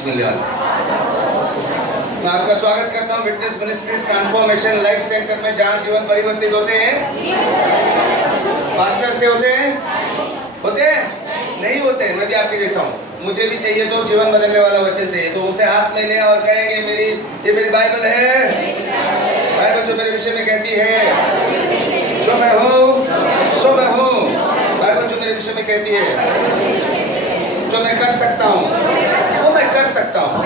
आशीष मिलने वाला है। मैं आपका स्वागत करता हूँ witness ministries transformation life centre में, जहाँ जीवन परिवर्तित होते हैं। पास्टर से होते हैं? नहीं होते। मैं भी आपके जैसा हूँ। मुझे भी चाहिए तो जीवन बदलने वाला वचन चाहिए, तो उसे हाथ में ले और कहेंगे ये मेरी बाइबल है। बाइबल जो मेरे विषय में कहती है जो मैं हूँ सो मैं हूँ। बाइबल जो मेरे विषय में कहती है जो मैं कर सकता हूँ वो मैं कर सकता हूँ।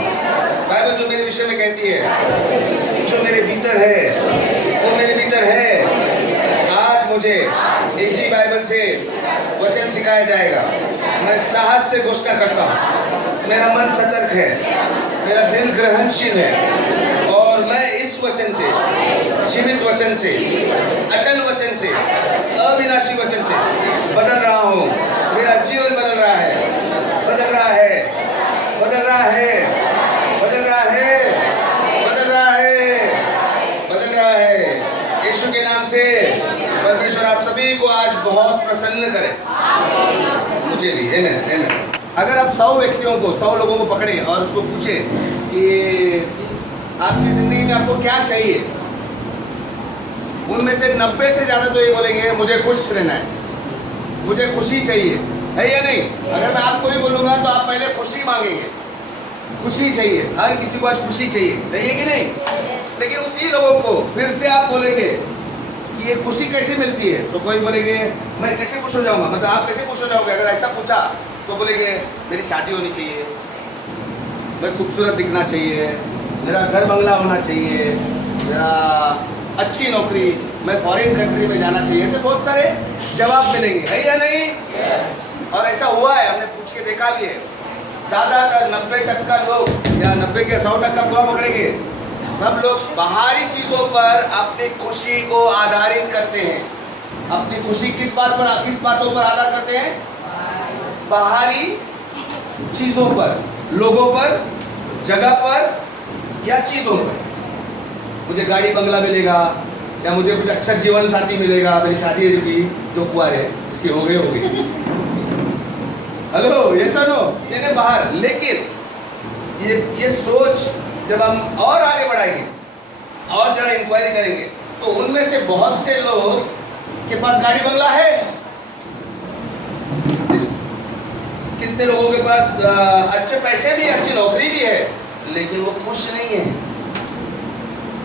बाइबल जो मेरे विषय में कहती है जो मेरे भीतर है वो मेरे भीतर है। आज मुझे इसी बाइबल से वचन सिखाया जाएगा। मैं साहस से घोषणा करता हूँ, मेरा मन सतर्क है, मेरा दिल ग्रहणशील है, और मैं इस वचन से, जीवित वचन से, अटल वचन से, अविनाशी वचन से बदल रहा हूँ। मेरा जीवन बदल रहा है, बदल रहा है, बदल रहा है, बदल रहा है, बदल रहा है, बदल रहा है। यीशु के नाम से परमेश्वर आप सभी को आज बहुत प्रसन्न करे, मुझे भी। आमीन। अगर आप 100 व्यक्तियों को, 100 लोगों को पकड़े और उसको पूछे कि आपकी जिंदगी में आपको क्या चाहिए, उनमें से 90 से ज्यादा तो ये बोलेंगे मुझे खुश रहना है, मुझे खुशी चाहिए, है या नहीं? अगर मैं आपको भी बोलूंगा तो आप पहले खुशी मांगेंगे। खुशी चाहिए, हर किसी को आज खुशी चाहिए, है कि नहीं? लेकिन उसी लोगों को फिर से आप बोलेंगे कि ये खुशी कैसे मिलती है, तो कोई बोलेंगे मैं कैसे खुश हो जाऊंगा। मतलब आप कैसे खुश हो जाओगे? अगर ऐसा पूछा तो बोलेंगे मेरी शादी होनी चाहिए, मैं खूबसूरत दिखना चाहिए, मेरा घर बंगला होना चाहिए, मेरा अच्छी नौकरी, मैं फॉरेन कंट्री में जाना चाहिए। ऐसे बहुत सारे जवाब मिलेंगे, है या नहीं? और ऐसा हुआ है, हमने पूछ के देखा भी है। ज्यादातर 90% लोग या 90 के 100% बुआ पकड़ेंगे, सब लोग बाहरी चीजों पर अपनी खुशी को आधारित करते हैं। अपनी खुशी किस बातों पर आधार करते हैं? बाहरी चीजों पर, लोगों पर, जगह पर या चीजों पर। मुझे गाड़ी बंगला मिलेगा, या मुझे कुछ अच्छा जीवन साथी मिलेगा, मेरी शादी की जो कुआर है इसकी हो गई। हेलो, ये सुनो, ये बाहर। लेकिन ये सोच जब हम और आगे बढ़ाएंगे और जरा इंक्वायरी करेंगे तो उनमें से बहुत से लोग के पास गाड़ी बंगला है। कितने लोगों के पास अच्छे पैसे भी, अच्छी नौकरी भी है, लेकिन वो खुश नहीं है।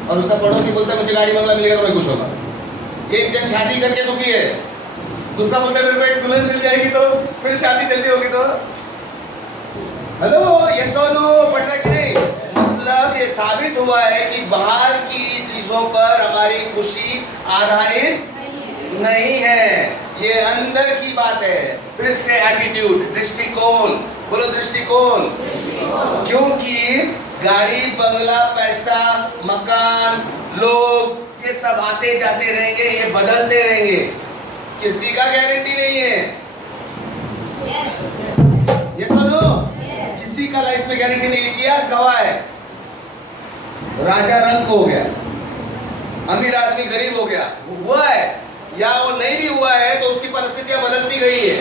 और उसका पड़ोसी बोलता है मुझे गाड़ी बंगला मिलेगा तो मैं खुश होगा। एक जन शादी करके दुखी है, दूसरा बोलता है मेरे को एक दुल्हन मिल जाएगी तो फिर शादी जल्दी होगी। तो हेलो, ये सोनो पढ़ रहा कि नहीं? मतलब ये साबित हुआ है कि बाहर की चीजों पर हमारी खुशी आधारित नहीं है, ये अंदर की बात है। फिर से एटीट्यूड, दृष्टिकोण, बोलो दृष्टिकोण। क्योंकि गाड़ी बंगला, पैसा, मकान, लोग, ये सब आते जाते रहेंगे, ये बदलते रहेंगे, किसी का गारंटी नहीं है। ये सुनो, किसी का लाइफ में गारंटी नहीं। इतिहास गवाह है, राजा रंग हो गया, अमीर आदमी गरीब हो गया, हुआ है, या वो नहीं भी हुआ है तो उसकी परिस्थितियां बदलती गई है।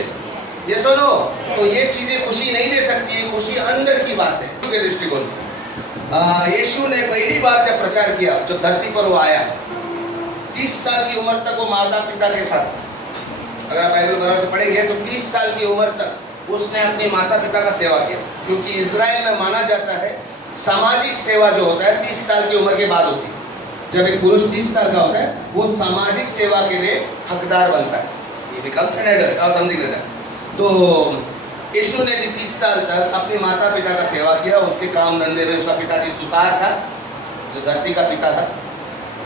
ये सुनो, तो ये चीजें खुशी नहीं दे सकती, खुशी अंदर की बात है। के दृष्टिकोण से यीशु ने पहली बार जब प्रचार किया, जब धरती पर वो आया, 30 साल की उम्र तक वो माता पिता के साथ, अगर आप बाइबल गौर से पढ़ेंगे तो 30 साल की उम्र तक उसने अपने माता पिता का सेवा किया। क्योंकि इजराइल में माना जाता है सामाजिक सेवा जो होता है 30 साल की उम्र के बाद होती है। जब एक पुरुष 30 साल का होता है वो सामाजिक सेवा के लिए हकदार बनता है, ये बिकम्स एन एडल्ट और समथिंग लाइक दैट। तो यीशु ने भी 30 साल तक अपने माता पिता का सेवा किया। उसके काम धंधे में उसका पिताजी सुतार था, जो धरती का पिता था,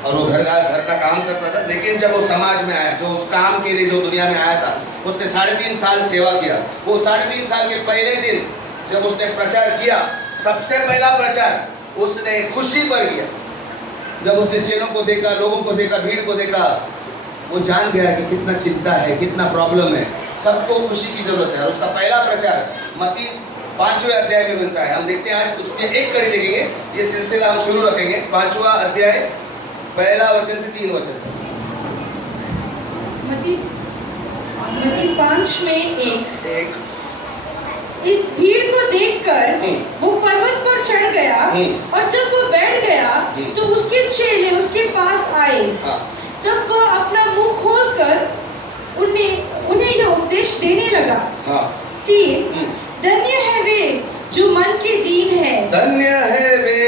और वो घर का काम करता था। लेकिन जब वो समाज में आया, जो उस काम के लिए जो दुनिया में आया था, उसने 3.5 साल सेवा किया। वो 3.5 साल के पहले दिन जब उसने प्रचार किया, सबसे पहला प्रचार उसने खुशी पर किया। जब उसने चेलों को देखा, लोगों को देखा, भीड़ को देखा, वो जान गया कि कितना चिंता है, कितना प्रॉब्लम है, सबको खुशी की जरूरत है। और उसका पहला प्रचार मत्ती 5वें अध्याय में मिलता है। हम देखते हैं, आज उसकी एक कड़ी देखेंगे, ये सिलसिला हम शुरू रखेंगे। 5वां अध्याय, पहला वचन से 3 वचन तक। मत्ती 5 में 1 इस भीड़ को देखकर वो पर्वत पर चढ़ गया और जब वो बैठ गया तो उसके चेले उसके पास आए। हाँ। तब वह अपना मुंह खोलकर उन्हें यह उपदेश देने लगा। हाँ। 3 धन्य है वे जो मन के दीन है। धन्य है वे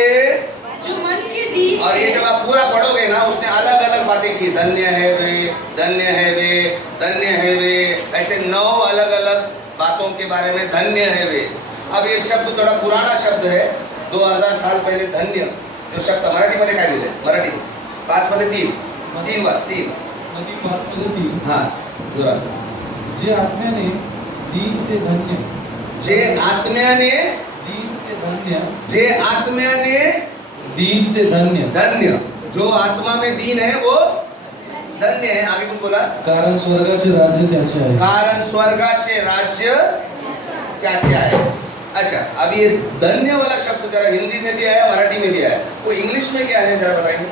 जो मन के दीन। और ये जब आप पूरा पढ़ोगे ना, उसने अलग अलग बातें की। धन्य है वे, धन्य है वे, धन्य है वे, ऐसे 9 अलग अलग बातों के बारे में धन्य है वे। अब ये शब्द थोड़ा पुराना शब्द है, 2000 साल पहले धन्य जो शब्द मराठीमध्ये काय लिहिलंय? मराठी 5 मध्ये 3 वाच 3 मध्ये 5 मध्ये 3 हा जोरात. जे आत्म्याने दीन ते धन्य. जे आत्म्याने दीन ते धन्य. जे आत्म्याने दीन ते धन्य. धन्य. जो आत्मा में दीन है वो धन्य है. आगे कुछ बोला? कारण स्वर्गाचे राज्य त्याचे आहे. कारण स्वर्गाचे राज्य त्याचे आहे. अच्छा, अब ये धन्य वाला शब्द जरा हिंदी में भी आया, मराठी में भी आया, वो इंग्लिश में क्या है जरा बताएंगे?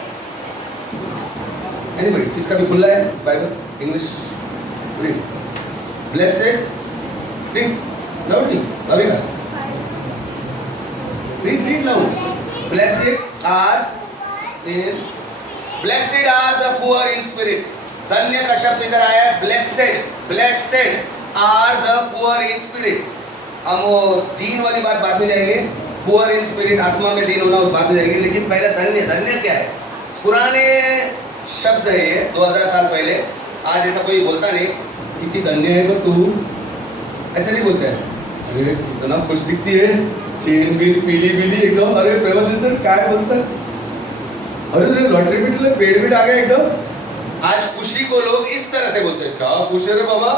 एनीबॉडी? किसका भी खुला है Bible? English read. Blessed read loudly. अभी का read loud. Blessed are the poor in spirit. धन्य का शब्द इधर आया है blessed are the poor in spirit. हम वो दीन वाली बात बाद में जाएंगे. पुअर इन स्पिरिट, आत्मा में दीन होना, उस बाद में जाएंगे. लेकिन पहले धन्य क्या है? पुराने शब्द है ये, 2000 साल पहले. आज ऐसा कोई बोलता नहीं कितनी धन्य है तो तू, ऐसा नहीं बोलता है. अरे कितना खुश दिखती है, चेन भी पीली एकदम. अरे प्रेमा सिस्टर काय बोलतात? अरे लॉटरी बिटले पेड़ बीट आ गया एकदम. आज खुशी को लोग इस तरह से बोलते हैं. क्या खुश है रे बाबा?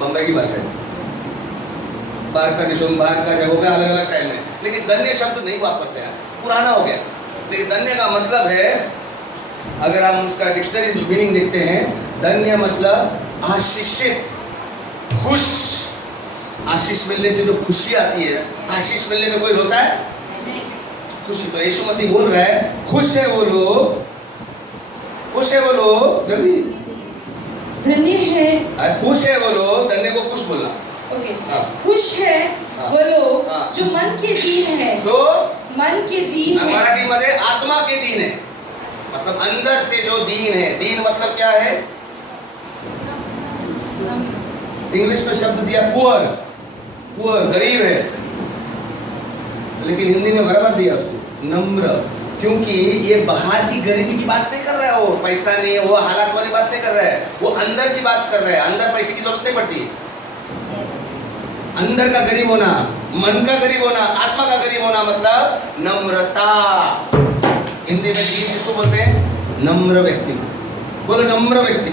बम्बई की भाषा है. बाहर का देशों में, बाहर का जगहों में अलग अलग स्टाइल में. लेकिन धन्य शब्द नहीं वापरते आज, पुराना हो गया. लेकिन धन्य का मतलब है, अगर हम उसका डिक्शनरी मीनिंग देखते हैं, धन्य मतलब आशीषित, खुश. आशीष मिलने से जो खुशी आती है, आशीष मिलने में कोई रोता है? खुशी. तो यीशु मसीह बोल रहा है खुश है वो लोग, खुश है वो लोग. जल्दी. धन्य है. खुश है वो लोग. धन्य को खुश बोलना. ओके. हाँ. खुश है हाँ. वो लोग हाँ. जो मन के दीन है. जो मन के दीन है. मराठी मध्ये आत्मा के दीन है, मतलब अंदर से जो दीन है. दीन मतलब क्या है? इंग्लिश में शब्द दिया पुअर. गरीब है, लेकिन हिंदी में बराबर दिया उसको नम्र. क्योंकि ये बाहर की गरीबी की बात नहीं कर रहा है, वो पैसा नहीं है, वो हालात वाली बात नहीं कर रहा है, वो अंदर की बात कर रहा है. अंदर पैसे की जरूरत नहीं पड़ती है. अंदर का गरीब होना, मन का गरीब होना, आत्मा का गरीब होना मतलब नम्रता. हिंदी में गरीब किसको बोलते हैं? नम्र व्यक्ति. बोलो नम्र व्यक्ति.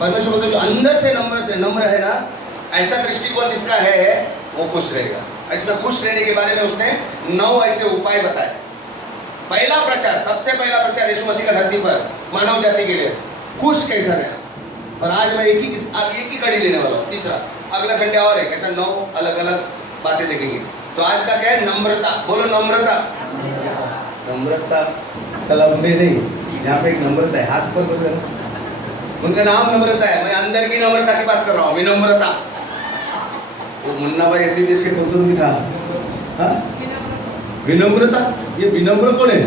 परमेश्वर बोलते जो अंदर से नम्र है ना, ऐसा दृष्टिकोण जिसका है वो खुश रहेगा. इसमें खुश रहने के बारे में उसने 9 ऐसे उपाय बताए. पहला प्रचार, सबसे पहला प्रचार यीशु मसीह का धरती पर मानव जाति के लिए, खुश कैसा रहना. और आज मैं एक ही कड़ी लेने वाला हूँ. तीसरा, अगला संडे और एक ऐसा 9 अलग अलग बातें देखेंगे. तो आज का क्या है? नम्रता. बोलो नम्रता. नम्रता लंबे नहीं, यहाँ पे एक नम्रता है. हाथ पर बोलो. उनका नाम नम्रता है. मैं अंदर की नम्रता की बात कर रहा हूँ. विनम्रता. वो मुन्ना भाई एमबीबीएस के कौन सा भी था? हाँ, विनम्रता. ये विनम्र कौन है?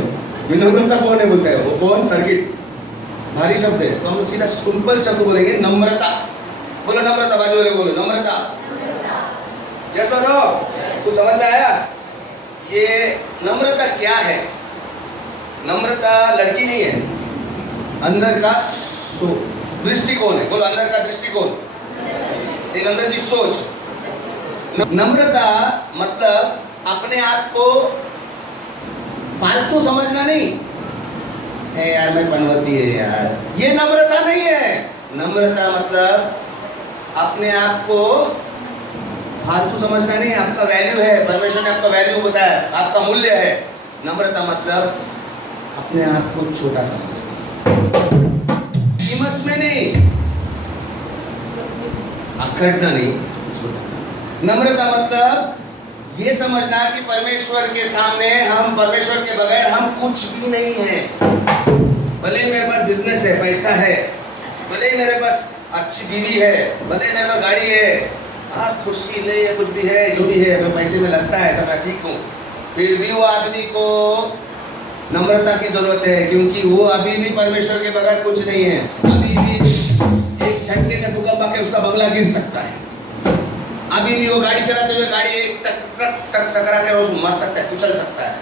विनम्रता कौन है बोलता है? वो कौन? सर्किट. भारी शब्द है, तो हम सीधा सिंपल शब्द बोलेंगे नम्रता. बोलो नम्रता. बाजू वाले बोलो नम्रता. यस और नो? कुछ समझ में आया? ये नम्रता क्या है? नम्रता लड़की नहीं है, अंदर का दृष्टिकोण है. बोलो अंदर का दृष्टिकोण, एक अंदर की सोच. नम्रता मतलब अपने आप को फालतू समझना नहीं. यार मैं पनवती है यार, ये नम्रता नहीं है. नम्रता मतलब अपने आप को फालतू समझना नहीं. आपका वैल्यू है, परमेश्वर ने आपका वैल्यू बताया, आपका मूल्य है. नम्रता मतलब अपने आप को छोटा समझना, कीमत में नहीं, अखड़ना नहीं, छोटा. नम्रता मतलब ये समझना कि परमेश्वर के सामने हम, परमेश्वर के बगैर हम कुछ भी नहीं है. भले मेरे पास बिजनेस है, पैसा है, भले मेरे पास अच्छी बीवी है, भले मेरे पास गाड़ी है, हाँ खुशी नहीं है, कुछ भी है, जो भी है, मैं पैसे में लगता है सब, मैं ठीक हूँ, फिर भी वो आदमी को नम्रता की जरूरत है, क्योंकि वो अभी भी परमेश्वर के बगैर कुछ नहीं है। अभी भी एक झटके में भूकंप आके उसका बंगला गिर सकता है, अभी भी वो गाड़ी चलाते हुए गाड़ी एक टकरा के उसको मर सकता है, कुचल सकता है।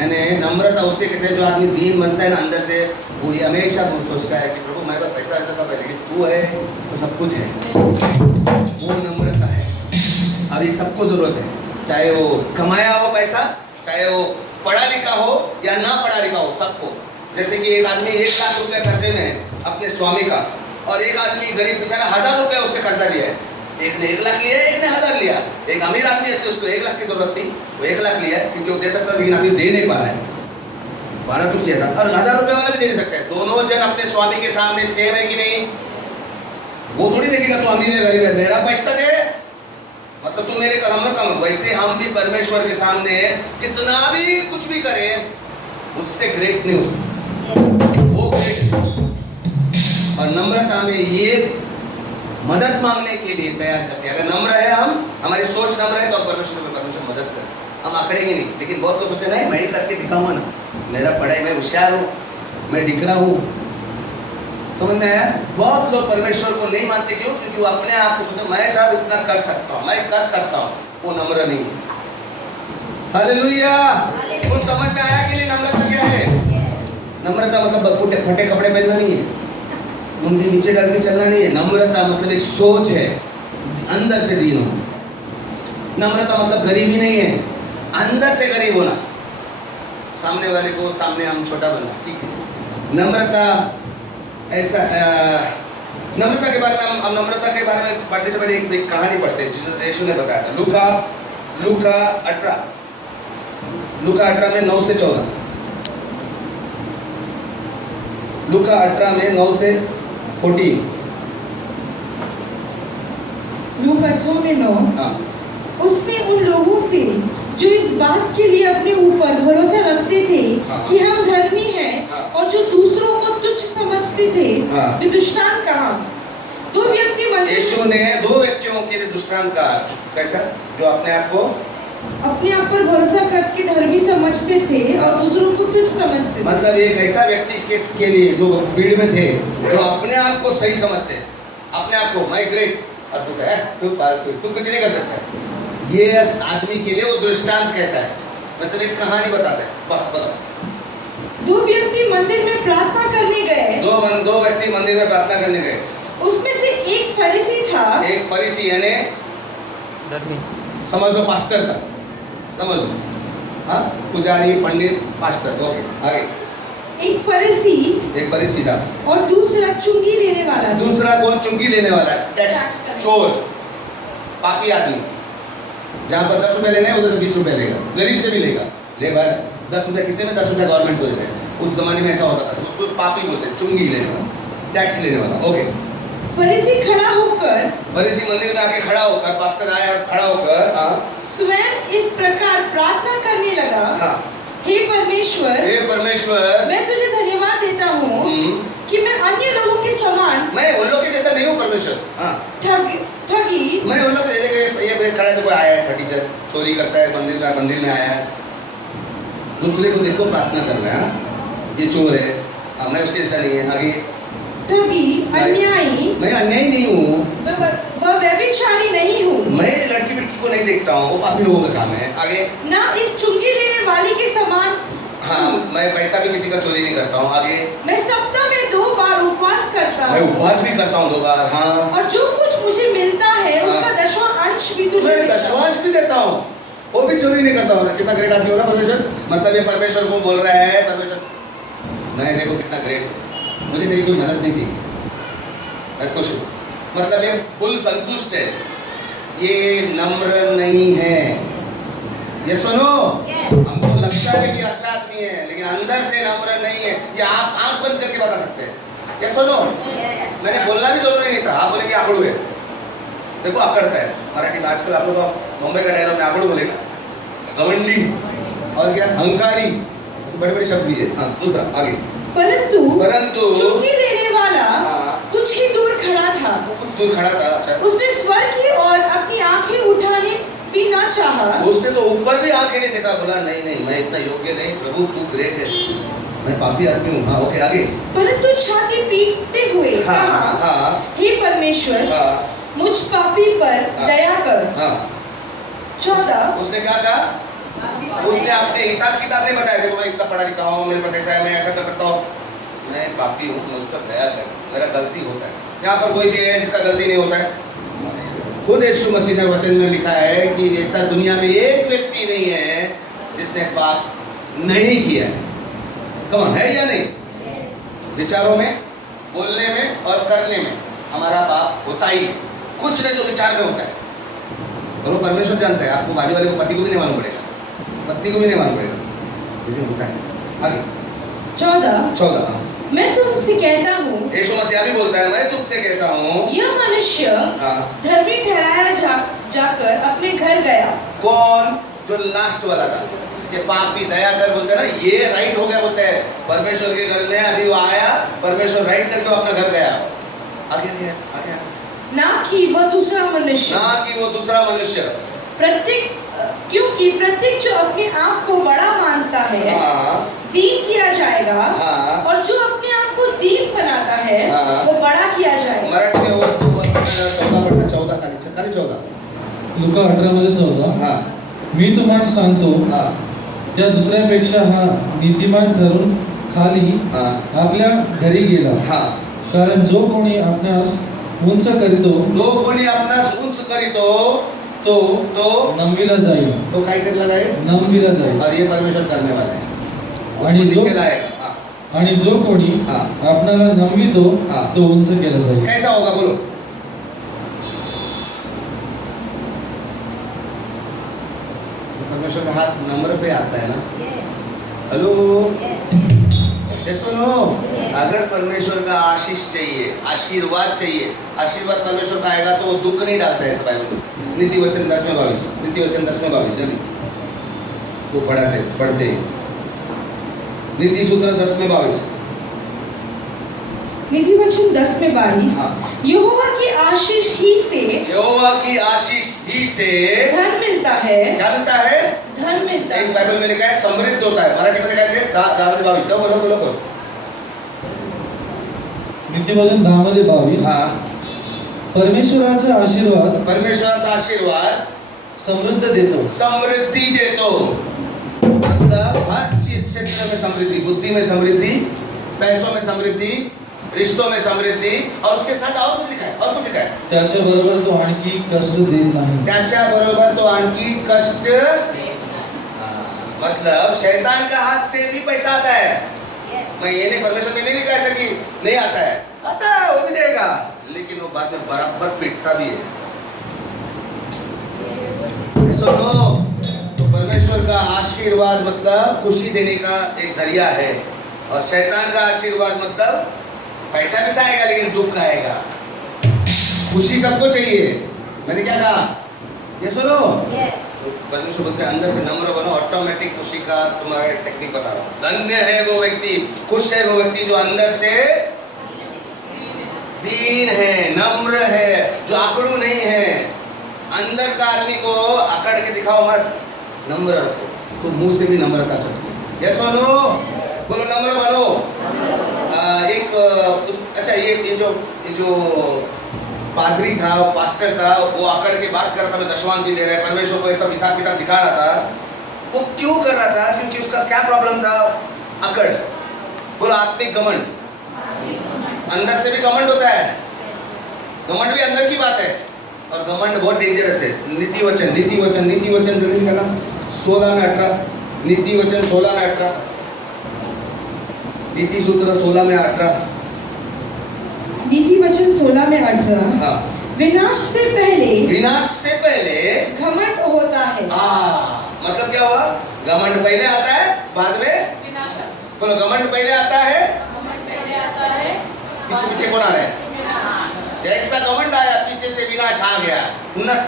यानी नम्रता उसे कहते हैं जो आदमी दीन बनता है ना अंदर से, वो ये हमेशा वो सोचता है कि प्रभु मेरे पास पैसा वैसा सब है, लेकिन तू है तो सब कुछ है, वो नम्रता है। अभी सबको जरूरत है, चाहे वो कमाया हो पैसा, चाहे वो पढ़ा लिखा हो या ना पढ़ा लिखा हो, सबको। जैसे कि एक आदमी 1 लाख रुपए कर्जे में है अपने स्वामी का, और एक आदमी गरीब बेचारा 1000 रुपया उससे कर्जा लिया है। एक ने 1 लाख लिया, एक ने 1000 लिया। एक अमीर आदमी है, उसको 1 लाख की जरूरत थी, वो 1 लाख लिया क्योंकि वो दे सकता, लेकिन अभी दे नहीं पा रहा है, 12 तो किया था, और 1000 रुपये वाला भी दे नहीं सकता है। दोनों जन अपने स्वामी के सामने सेम है कि नहीं? वो थोड़ी देखेगा तो अमीर है गरीब है, मेरा पैसा दे मतलब तू मेरे कर्म कम। वैसे हम भी परमेश्वर के सामने कितना भी कुछ भी करें, उससे ग्रेट नहीं हो सकता, वो ग्रेट। और नम्रता में ये मदद मांगने के लिए तैयार करते हैं। अगर नम्र है हम, हमारी सोच नम्र है, तो हम परमेश्वर मदद करें, हम आकड़ेंगे नहीं। लेकिन बहुत लोग सोचते नहीं, मैं ही करके दिखाऊंगा ना, मेरा पढ़ाई, मैं होशियार हूँ, मैं दिखरा हूँ। समझ में आया? बहुत लोग परमेश्वर को नहीं मानते, क्यों? क्योंकि वो अपने आप को सोचते मैं साहब इतना कर सकता हूँ, मैं कर सकता हूँ। वो नम्र नहीं है। हालेलुया! कुछ समझ में आया कि नहीं? नम्रता क्या है? नम्रता मतलब फटे कपड़े पहनना नहीं है, मुंडी नीचे डाल के चलना नहीं है। नम्रता मतलब एक सोच है, अंदर से दीन होना। नम्रता मतलब गरीबी नहीं है, अंदर से गरीब होना, सामने वाले को सामने हम छोटा बनना, ठीक है। नम्रता ऐसा नम्रता के बारे में हम नम्रता के बारे में पढ़ने से पहले एक कहानी पढ़ते हैं, जिसे यीशु ने बताया था। लूका 18 में 9 से 14। लूका 18 में 9 से 14। लूका 18 में 9। हाँ। उसने उन लोगों से जो इस बात के लिए अपने ऊपर भरोसा रखते थे कि हम धर्मी हैं और जो दूसरों को तुच्छ समझते थे, वे दृष्टांत कहा। 2 व्यक्ति मंदिर, यीशु ने 2 व्यक्तियों के लिए दृष्टांत कहा। कैसा? जो अपने आप पर भरोसा करके धर्मी समझते थे और दूसरों को तुच्छ समझते थे। मतलब एक ऐसा व्यक्ति के लिए जो भीड़ में थे, जो अपने आप को सही समझते, अपने आप को मैं ग्रेट, और दूसरा तू कुछ नहीं कर सकता। ये आदमी के लिए वो दृष्टांत कहता है, मतलब एक कहानी बताता है। बताओ। 2 व्यक्ति मंदिर में प्रार्थना करने गए। 2 व्यक्ति मंदिर में प्रार्थना करने गए। उसमें से एक फरीसी था। एक फरीसी यानी समझ लो पास्टर था, समझ लो, हाँ, पुजारी, पंडित, पास्टर। ओके, आगे। एक फरीसी था और दूसरा चुंगी लेने वाला। दूसरा कौन? चुंगी लेने वाला, टैक्स चोर, पापी आदमी। जहाँ पर 10 रुपए लेने हैं, उधर से 20 रुपए लेगा, गरीब से भी लेगा। ले भाई 10 रुपए किसे में, 10 रुपए गवर्नमेंट को देते हैं। उस जमाने में ऐसा होता था, उसको पापी बोलते हैं, चुंगी लेने वाला, टैक्स लेने वाला। ओके। फरीसी मंदिर में आके खड़ा होकर, पास्टर आया और खड़ा होकर स्वयं इस प्रकार प्रार्थना करने लगा। हाँ। हे परमेश्वर, मैं तुझे धन्यवाद देता हूँ कि मैं अन्य लोगों के समान, मैं उन लोगों के जैसा नहीं हूँ परमेश्वर। हाँ। ठगी मैं उन लोग के जैसे, ये खड़ा है तो कोई आया है फटीचर, चोरी करता है, मंदिर में आया है, दूसरे को देखो प्रार्थना कर रहा है, ये चोर है, मैं उसके जैसा नहीं है। आगे। ठगी, अन्यायी, मैं अन्यायी नहीं हूँ, वह व्यभिचारी नहीं हूँ, मैं लड़की को नहीं देखता हूँ, वो पापी लोगों का काम है। आगे। ना इस चुंगी लेने वाली के समान। हाँ, मैं पैसा भी किसी का चोरी नहीं करता हूँ। आगे। मैं सप्ताह में 2 बार उपवास करता हूँ। मैं उपवास भी करता हूँ 2 बार। हाँ। और जो कुछ मुझे मिलता है उसका 10वां अंश भी तुझे मैं 10वां अंश भी देता हूँ, वो भी चोरी नहीं करता हूँ। कितना ग्रेट आदमी होगा परमेश्वर। मतलब ये परमेश्वर को बोल रहा है, परमेश्वर मैं देखो कितना ग्रेट, मुझे तेरी कोई मदद नहीं चाहिए, मैं खुश हूँ। मतलब ये फुल संतुष्ट है, ये नम्र नहीं है। ये सुनो, हमको लगता है कि अच्छा आदमी है, लेकिन अंदर से नम्र नहीं है। ये आप आंख बंद करके बता सकते हैं। ये सुनो, मैंने बोलना भी जरूरी नहीं था, आप बोले कि आकड़ू है। देखो अकड़ता है, मराठी में आजकल आप लोग मुंबई का डायलॉग में आकड़ू बोलेगा, घमंडी और क्या अहंकारी, बड़े बड़े शब्द भी है। हाँ, दूसरा आगे। परंतु चुंगी लेने वाला कुछ ही दूर खड़ा था। वो कुछ दूर खड़ा था। अच्छा, उसने स्वर की और अपनी आंखें उठाने भी ना चाहा। उसने तो ऊपर भी आंखें नहीं देखा, बोला नहीं नहीं मैं इतना योग्य नहीं, प्रभु तू ग्रेट है, मैं पापी आदमी हूँ। हाँ ओके, आगे। परंतु छाती पीटते हुए कहा, हे परमेश्वर, मुझ पापी पर दया कर। 14 उसने क्या कहा? उसने अपने हिसाब किताब नहीं बताया, देखो मैं इतना पढ़ा लिखा हूँ, मेरे पास ऐसा है, मैं ऐसा कर सकता हूँ, मैं पापी हूँ, मैं उस पर दया कर, मेरा गलती होता है। यहाँ पर कोई भी है जिसका गलती नहीं होता है? खुद यीशु मसीह ने वचन में लिखा है कि ऐसा दुनिया में एक व्यक्ति नहीं है जिसने पाप नहीं किया है। कौन है या नहीं? विचारों में, बोलने में और करने में हमारा पाप होता ही है। कुछ नहीं तो विचार में होता है, और वो परमेश्वर जानता है। आपको बाजू वाले को, पति को भी नहीं मालूम पड़ेगा, पत्नी को भी नहीं मालूम पड़ेगा, लेकिन होता है। आगे 14 मैं तुमसे कहता हूँ, यीशु मसीह भी बोलता है, मैं तुमसे कहता हूँ, यह मनुष्य धर्मी ठहराया जाकर अपने घर गया। कौन? जो लास्ट वाला था, ये पापी दया कर बोलते हैं ना, ये राइट हो गया बोलते हैं परमेश्वर के घर में। अभी वो आया, परमेश्वर राइट करके अपना घर गया। आगे ना कि वह दूसरा मनुष्य, ना कि वो दूसरा मनुष्य। क्योंकि प्रत्येक जो अपने आप को बड़ा मानता है दीन किया जाएगा, और जो अपने आप को दीन बनाता है वो बड़ा किया जाएगा। मराठी में वो 14 खाली 14 लुका 18 मध्ये 14. मी तुम्हाला सांगतो, त्या दुसऱ्यापेक्षा हा नीतिमान ठरून खाली आपल्या घरी गेला. कारण जो कोणी आपणास उंच करीतो, जो कोणी आपणास उंच करीतो तो नमविला जाईल. तो काय करला जाईल? नमविला जाईल. और ये परमेश्वर करने वाला है. आणि जो कोणी आपणाला नमवितो तो उंच केला जाईल. कैसा होगा बोलो? परमेश्वर का हाथ नम्र पे आता है ना. हेलो, सुनो, अगर परमेश्वर का आशीष चाहिए, आशीर्वाद चाहिए, आशीर्वाद परमेश्वर का आएगा तो वो दुख नहीं डालता है. बाइबल नीति वचन 10:22, नीति वचन 10:22 जल्दी वो पढ़ते नीति सूत्र 10:22, नीति वचन 10:22, यहोवा की आशीष ही से, यहोवा की आशीष ही से धन मिलता है. क्या मिलता है? धन मिलता है. बाइबल में लिखा है समृद्ध होता है. मराठी में लिखा है 10:22. बोलो. नीति वचन 10:22. परमेश्वराचा आशीर्वाद समृद्ध देतो, समृद्धि देतो. मतलब हर चीज क्षेत्र में समृद्धि, बुद्धि में समृद्धि, पैसों में समृद्धि, रिश्तों में समृद्धि, और उसके साथ और कुछ लिखा है. त्याच्या बरोबर तो आणखी कष्ट देत नाही. त्याच्या बरोबर तो आणखी कष्ट, मतलब शैतान का हाथ से भी पैसा आता है. मैं ये नहीं, परमेश्वर ने नहीं लिखा ऐसा कि नहीं आता है, आता है, वो भी देगा, लेकिन वो बाद में बराबर पीटता भी है. सुनो, तो परमेश्वर का आशीर्वाद मतलब खुशी देने का एक जरिया है, और शैतान का आशीर्वाद मतलब पैसा भी आएगा लेकिन दुख आएगा. खुशी सबको चाहिए. मैंने क्या कहा? ये सुनो, तो परमेश्वर बोलते हैं अंदर से नम्र बनो, ऑटोमेटिक खुशी का तुम्हारा टेक्निक बता रहा हूँ. धन्य है वो व्यक्ति, खुश है वो व्यक्ति जो अंदर से दीन है, नम्र है, जो आकड़ू नहीं है. अंदर का आदमी को आकड़ के दिखाओ मत, नम्र रखो, तो मुंह से भी नम्रता चलती. ये सुनो, बोलो नम्र बनो. अच्छा ये जो पादरी था, पास्टर था, वो आकड़ के बात कर रहा था, मैं दशवांश भी दे रहा है, परमेश्वर को ये सब हिसाब किताब दिखा रहा था. वो क्यों कर रहा था? क्योंकि उसका क्या प्रॉब्लम था? अकड़. बोलो आत्मिक घमंड. अंदर से भी घमंड होता है, घमंड भी अंदर की बात है, और घमंड बहुत डेंजरस है. नीति वचन जल्दी निकालना. 16:18, नीति वचन 16:18, नीति सूत्र 16:18. नीति वचन 16:18. विनाश से पहले घमंड होता है. मतलब क्या हुआ? घमंड पहले आता है, बाद में विनाश. बोलो घमंड पहले आता है, पीछे कौन आ रहा है? जैसा घमंड आया पीछे से विनाश आ गया.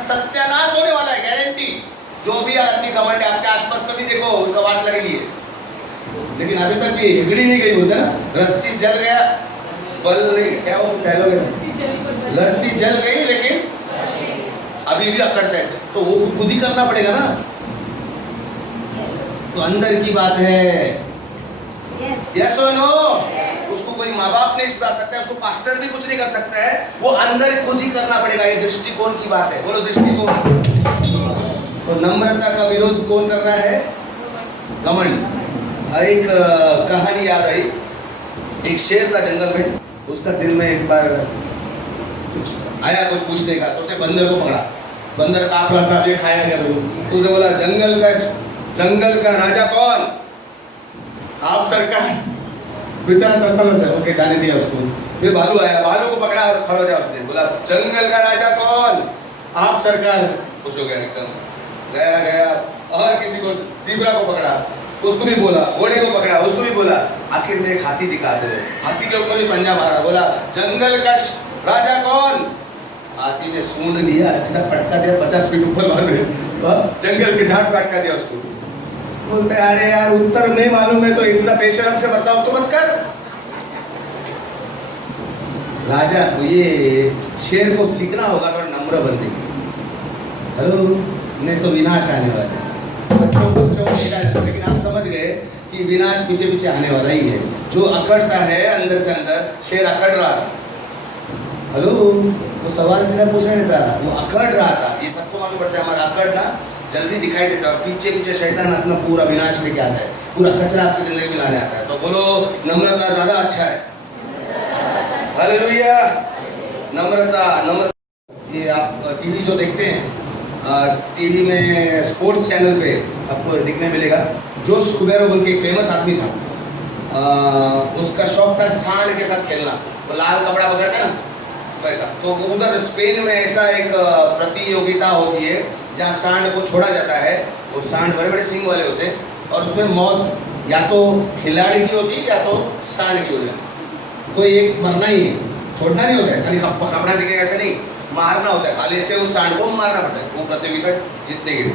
सत्यानाश होने वाला है, गारंटी. जो भी आदमी घमंड है, आपके आसपास में भी देखो उसका वाट लगेगी है, लेकिन अभी तक भी हिगड़ी नहीं गई. होता ना, रस्सी जल गया, बल नहीं, क्या वो डायलॉग है, लस्सी जल गई लेकिन अभी भी अकड़ता है, तो वो खुद ही करना पड़ेगा ना। तो अंदर की बात है, यस और नो। उसको कोई माँ बाप नहीं सुधार सकता है, उसको पास्टर भी कुछ नहीं कर सकता है, वो अंदर खुद ही करना पड़ेगा। ये दृष्टिकोण की बात है, बोलो दृष्टिकोण। तो नम्रता का विरोध कौन कर रहा है? घमंड। एक कहानी याद आई, एक शेर था जंगल में, उसका दिल में एक बार कुछ आया कुछ पूछने का, तो उसने बंदर को पकड़ा। बंदर कांप रहा था, ये खाया क्या बोलूं? तो उसने बोला जंगल का राजा कौन? आप सरकार। बेचारा तरता रहता है, ओके जाने दिया उसको। फिर भालू आया, भालू को पकड़ा और खड़ा हो गया। उसने बोला जंगल का राजा कौन? आप सरकार। खुश हो गया एकदम, गया और किसी को ज़ीब्रा को पकड़ा, उसको भी बोला, घोड़े को पकड़ा, उसको भी बोला। आखिर में एक हाथी दिखा दे, हाथी के ऊपर भी पंजा मारा, बोला जंगल का राजा कौन? हाथी ने सूंड लिया, सीधा पटका दिया, 50 फीट ऊपर मार दिया, जंगल के झाड़ पटका दिया उसको। बोलते अरे यार उत्तर नहीं मालूम है तो इतना बेशरम से बर्ताव तो मत कर। राजा को ये शेर को सीखना होगा थोड़ा नम्र बनने के लिए। हेलो, नहीं तो विनाश आने वाला है। बच्चों को देखा जाता है, लेकिन आप समझ गए कि विनाश पीछे पीछे आने वाला ही है। जो अकड़ता है अंदर से अंदर, शेर अकड़ रहा था। हेलो, वो सवाल सीधा पूछने नहीं था, वो अकड़ रहा था। ये सबको मालूम पड़ता है, हमारा अकड़ना जल्दी दिखाई देता है। पीछे पीछे शैतान अपना पूरा विनाश लेके आता है, पूरा कचरा आपकी जिंदगी में लाने आता है। तो बोलो नम्रता ज्यादा अच्छा है। हालेलुया। नम्रता। ये आप टीवी जो देखते हैं, टीवी में स्पोर्ट्स चैनल पे आपको दिखने मिलेगा, जोश कुबेरो बोल के एक फेमस आदमी था। उसका शौक था सांड के साथ खेलना। वो लाल कपड़ा पकड़ते हैं ना वैसा। तो वो उधर स्पेन में ऐसा एक प्रतियोगिता होती है जहाँ सांड को छोड़ा जाता है। वो सांड बड़े बड़े सींग वाले होते हैं और उसमें मौत या तो खिलाड़ी की होती है या तो सांड की होती है। कोई एक मरना ही है, छोड़ना नहीं होता है, खाली कपड़ा दिखेगा ऐसा नहीं, मारना होता है। खाली ऐसे उस सांड को मारना पड़ता है वो प्रतियोगिता जीतने के लिए।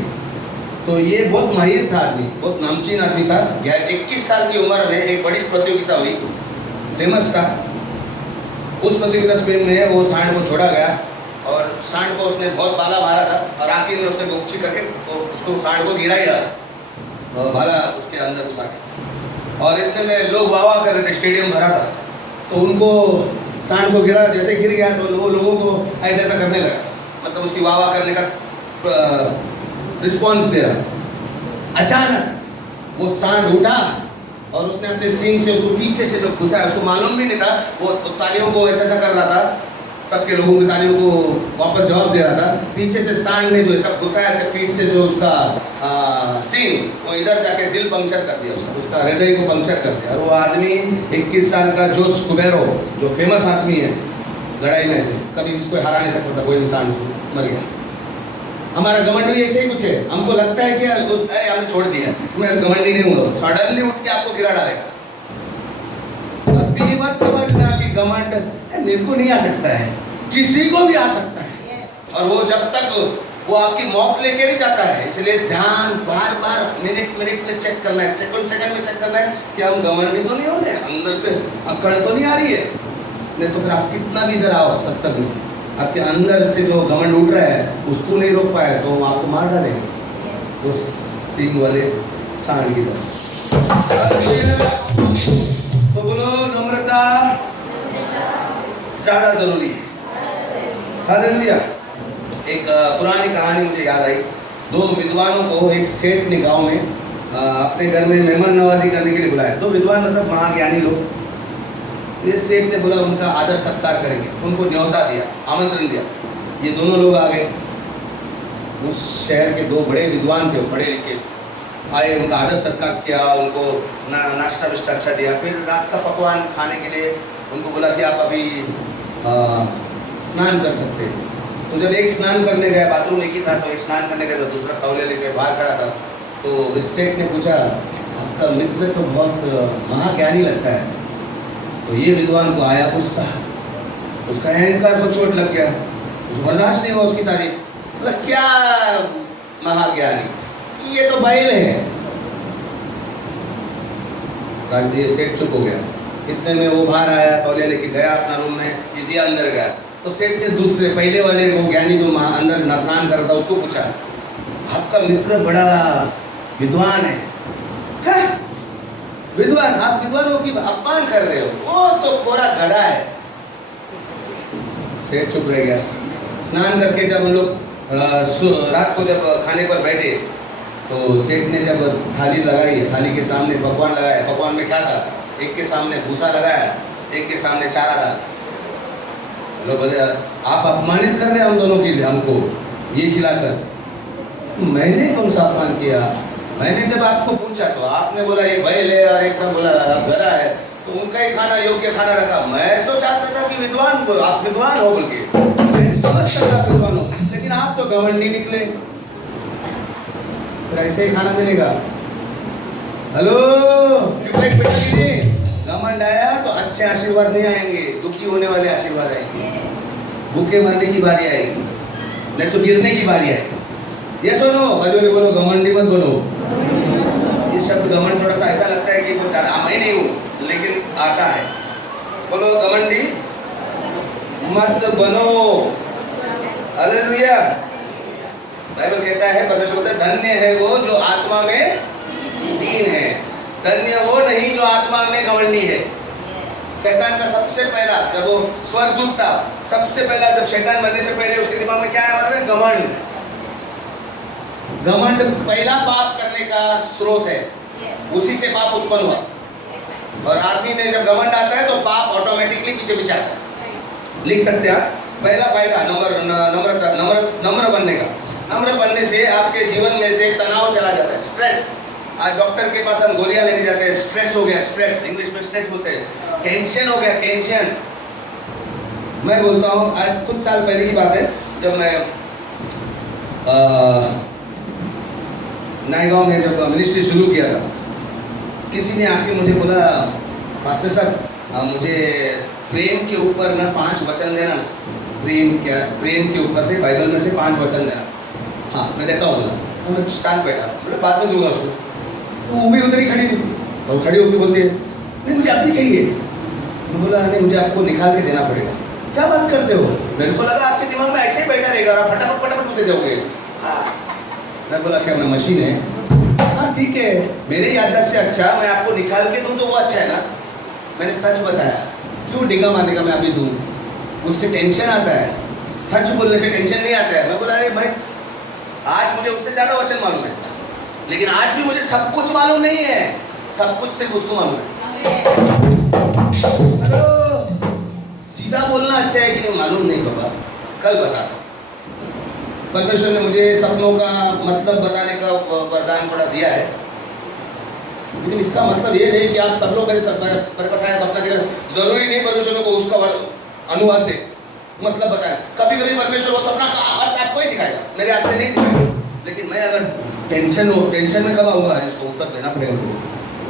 तो ये बहुत माहिर था आदमी, बहुत नामचीन आदमी था। 21 साल की उम्र में एक बड़ी प्रतियोगिता हुई, फेमस था। उस प्रतियोगिता स्पेन में वो सांड को छोड़ा गया और सांड को उसने बहुत भाला मारा था और आखिर में उसने गुप्ची करके तो उसको सांड को गिरा ही डाला, भाला उसके अंदर घुसा के। और इतने में लोग वाह वाह कर रहे थे, स्टेडियम भरा था। तो उनको सांड को गिरा, जैसे गिर गया तो लोगों को ऐसा ऐसा करने लगा, मतलब उसकी वाह वाह करने का रिस्पॉन्स दे रहा। अचानक वो सांड उठा और उसने अपने सींग से उसको पीछे से जो घुसाया, उसको मालूम भी नहीं था। वो तालियों को ऐसा ऐसा कर रहा था, सबके लोगों की तालियों को वापस जवाब दे रहा था। पीछे से सांड ने जो ऐसा घुसाया इसके पीठ से, जो उसका सींग, वो इधर जाके दिल पंक्चर कर दिया, उसका हृदय को पंक्चर कर दिया। और वो आदमी 21 साल का जोश कुबेरो, जो फेमस आदमी है लड़ाई में से, कभी उसको हरा नहीं सकता था कोई भी, सांड मर गया। हमारा घमंड भी ऐसे ही कुछ है। हमको लगता है कि अरे हमने छोड़ दिया, मैं घमंडी नहीं हूँ, सडनली उठ के आपको गिरा डालेगा। कभी मत समझना कि घमंड मेरे को नहीं आ सकता है, किसी को भी आ सकता है। और वो जब तक वो आपकी मौत लेके नहीं जाता है, इसलिए ध्यान बार बार मिनट में चेक करना है, सेकंड में चेक करना है कि हम घमंडी तो नहीं हो रहे, अंदर से अकड़ तो नहीं आ रही है। नहीं तो फिर आप कितना भी इधर आओ सत्संग में, आपके अंदर से जो घमंड उठ रहा है उसको नहीं रोक पाए तो आपको मार डालेंगे वो सींग वाले सांड की तरह। तो बोलो नम्रता ज्यादा जरूरी है। हालेलुया। एक पुरानी कहानी मुझे याद आई। 2 विद्वानों को एक सेठ ने गांव में अपने घर में मेहमान नवाजी करने के लिए बुलाया। 2 विद्वान मतलब महाज्ञानी लोग। ये सेठ ने बोला उनका आदर सत्कार करेंगे, उनको न्योता दिया, आमंत्रण दिया। ये दोनों लोग आ गए। उस शहर के 2 बड़े विद्वान थे, पढ़े लिखे, आए, उनका आदर सत्कार किया, उनको नाश्ता विश्ता अच्छा दिया। फिर रात का पकवान खाने के लिए उनको बोला कि आप अभी स्नान कर सकते हैं। तो जब एक स्नान करने गया, बाथरूम एक ही था, तो एक स्नान करने गया तो दूसरा तौले लेके बाहर खड़ा था। तो इस सेठ ने पूछा, आपका मित्र तो बहुत महाज्ञानी लगता है। तो ये विद्वान को आया गुस्सा, उसका अहंकार को चोट लग गया, उसको बर्दाश्त नहीं हुआ उसकी तारीफ। मतलब क्या महाज्ञानी, ये तो बैल है। ये सेठ चुप हो गया। इतने में वो बाहर आया, तौलिया लेके गया अपना रूम में, ये अंदर गया। तो सेठ ने दूसरे पहले वाले वो ज्ञानी जो अंदर स्नान कर रहा था उसको पूछा, आपका मित्र बड़ा विद्वान है? विद्वान? आप विद्वानों की अपमान कर रहे हो, वो तो कोरा गधा है। सेठ चुप रह गया। स्नान करके जब हम लोग रात को जब खाने पर बैठे तो सेठ ने जब थाली लगाई, थाली के सामने पकवान लगाया। पकवान में क्या था? एक के सामने भूसा लगाया, एक के सामने चारा था। लोग बोले आप अपमानित कर रहे हैं हम दोनों के लिए, हमको ये खिलाकर। मैंने कौन सा अपमान किया? मैंने जब आपको पूछा तो आपने बोला ये बैल है और एक ने बोला गधा है, तो उनका ही खाना योग्य खाना रखा। मैं तो चाहता था कि विद्वान, आप विद्वान हो बोल के, मैं समझता था विद्वान हो, लेकिन आप तो घमंडी निकले। फिर ऐसे ही खाना मिलेगा? हेलो, ट्यूबलाइट बेटा की नहीं, घमंड आया तो अच्छे आशीर्वाद नहीं आएंगे, दुखी होने वाले आशीर्वाद आएंगे। भूखे मरने की बारी आएगी, नहीं तो गिरने की बारी आएगी। ये सुनो, बोलो घमंडी मत बनो। ये शब्द घमंड थोड़ा सा ऐसा लगता है कि वो मैं नहीं हूँ, लेकिन आता है। बोलो घमंडी मत बनो। हालेलुया। बाइबल कहता है, परमेश्वर कहता है, धन्य है वो जो आत्मा में दीन है, धन्य वो नहीं जो आत्मा में घमंडी है। शैतान का सबसे पहला, जब वो स्वर्गदूत था, सबसे पहला जब शैतान बनने से पहले उसके दिमाग में क्या आया? घमंड। घमंड पहला पाप करने का स्रोत है, उसी से पाप उत्पन्न हुआ। और आदमी में जब घमंड आता है तो पाप ऑटोमेटिकली पीछे पीछे आता है। लिख सकते हैं आप, पहला फायदा नम्र बनने का। नम्र बनने से आपके जीवन में से तनाव चला जाता है, स्ट्रेस। आज डॉक्टर के पास हम गोलियां लेने जाते हैं, स्ट्रेस हो गया, स्ट्रेस इंग्लिश में स्ट्रेस बोलते हैं, टेंशन हो गया, टेंशन। मैं बोलता हूँ, आज कुछ साल पहले की बात है, जब मैं नायगांव में जब मिनिस्ट्री शुरू किया था, किसी ने आके मुझे बोला, मास्टर साहब मुझे प्रेम के ऊपर ना 5 वचन देना। प्रेम के ऊपर से बाइबल में से 5 वचन देना। हाँ मैं देता हूँ बोला। तो मैं स्टार्ट बैठा, बोले बाद में दूंगा उसको। तो वो भी उधर ही खड़ी हुई और खड़ी होकर बोलती है, नहीं मुझे अपनी चाहिए। मैं बोला नहीं, मुझे आपको निकाल के देना पड़ेगा। क्या बात करते हो? मेरे को लगा आपके दिमाग में ऐसे ही बैठा रहेगा और फटाफट फटाफट पूछते जाओगे। मैं बोला क्या मैं मशीन है? हाँ ठीक है, मेरे याददाश्त से अच्छा मैं आपको निकाल के दूँ तो वो अच्छा है ना। मैंने सच बताया। क्यों डिगा मारने का मैं अभी दूँ? उससे टेंशन आता है, सच बोलने से टेंशन नहीं आता है। मैं बोला अरे भाई, आज मुझे उससे ज़्यादा वचन मालूम है, लेकिन आज भी मुझे सब कुछ मालूम नहीं है, सब कुछ सिर्फ उसको मालूम है। हेलो, सीधा बोलना अच्छा है कि नहीं मालूम नहीं बाबा, कल बता। परमेश्वर ने मुझे सपनों का मतलब बताने का वरदान थोड़ा दिया है, लेकिन इसका मतलब ये नहीं कि आप सब लोग मेरे पास आए सपना दिया, जरूरी नहीं परमेश्वर को उसका अनुवाद दे, मतलब बताए। कभी कभी परमेश्वर वो सपना का अर्थ आपको ही दिखाएगा, मेरे हाथ से नहीं दिखाएगा। लेकिन मैं अगर टेंशन में कब आऊँगा, इसको उत्तर देना पड़ेगा।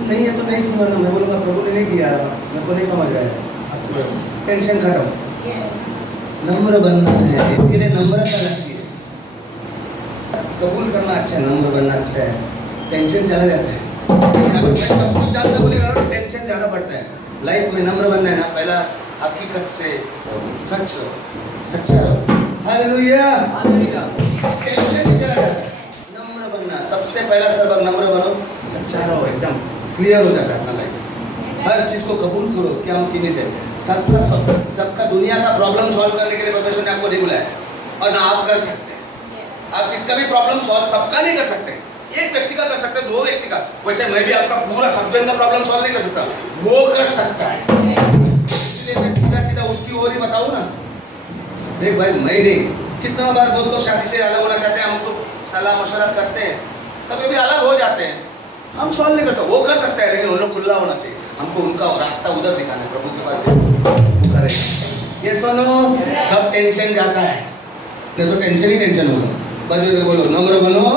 नहीं है तो नहीं दूंगा ना। मैं बोलूँगा प्रभु ने नहीं दिया, मेरे को नहीं समझ रहा है, टेंशन खत्म। नम्र बनना है, इसके लिए नम्रता रखिए। कबूल करना अच्छा है, नम्र बनना अच्छा है, टेंशन चला जाता है। लेकिन अगर मैं सब कुछ जानता बोलेगा तो टेंशन ज़्यादा बढ़ता है। लाइफ में नम्र बनना है ना, पहला हकीकत से सच्चा रहो। हालेलुया। टेंशन चला जाता है, नम्र बनना सबसे पहला सबक। नम्र बनो, सच्चा रहो, एकदम क्लियर हो जाता है अपना लाइफ। हर चीज़ को कबूल करो कि हम सीमित है। सबका दुनिया का प्रॉब्लम सॉल्व करने के लिए परमेश्वर ने आपको नहीं बुलाया और ना आप कर सकते हैं। आप किसका भी प्रॉब्लम सॉल्व सबका नहीं कर सकते, एक व्यक्ति का कर सकते हैं, 2 व्यक्ति का। वैसे मैं भी आपका पूरा सब जन का प्रॉब्लम सॉल्व नहीं कर सकता, वो कर सकता है। इसलिए मैं सीधा उसकी ओर ही बताऊँ ना। देख भाई, मैं नहीं, कितना बार बहुत लोग शादी से अलग होना चाहते हैं, हम उसको सलाह मशवरा करते हैं, कभी भी अलग हो जाते हैं, हम सॉल्व नहीं करते। वो कर सकते हैं, लेकिन उन लोग खुला होना चाहिए। हमको उनका रास्ता उधर दिखाना है, प्रभु के पास करेगा। ये सुनो, कब टेंशन जाता है, नहीं तो टेंशन ही टेंशन होगा। बस बोलो नम्र बनो,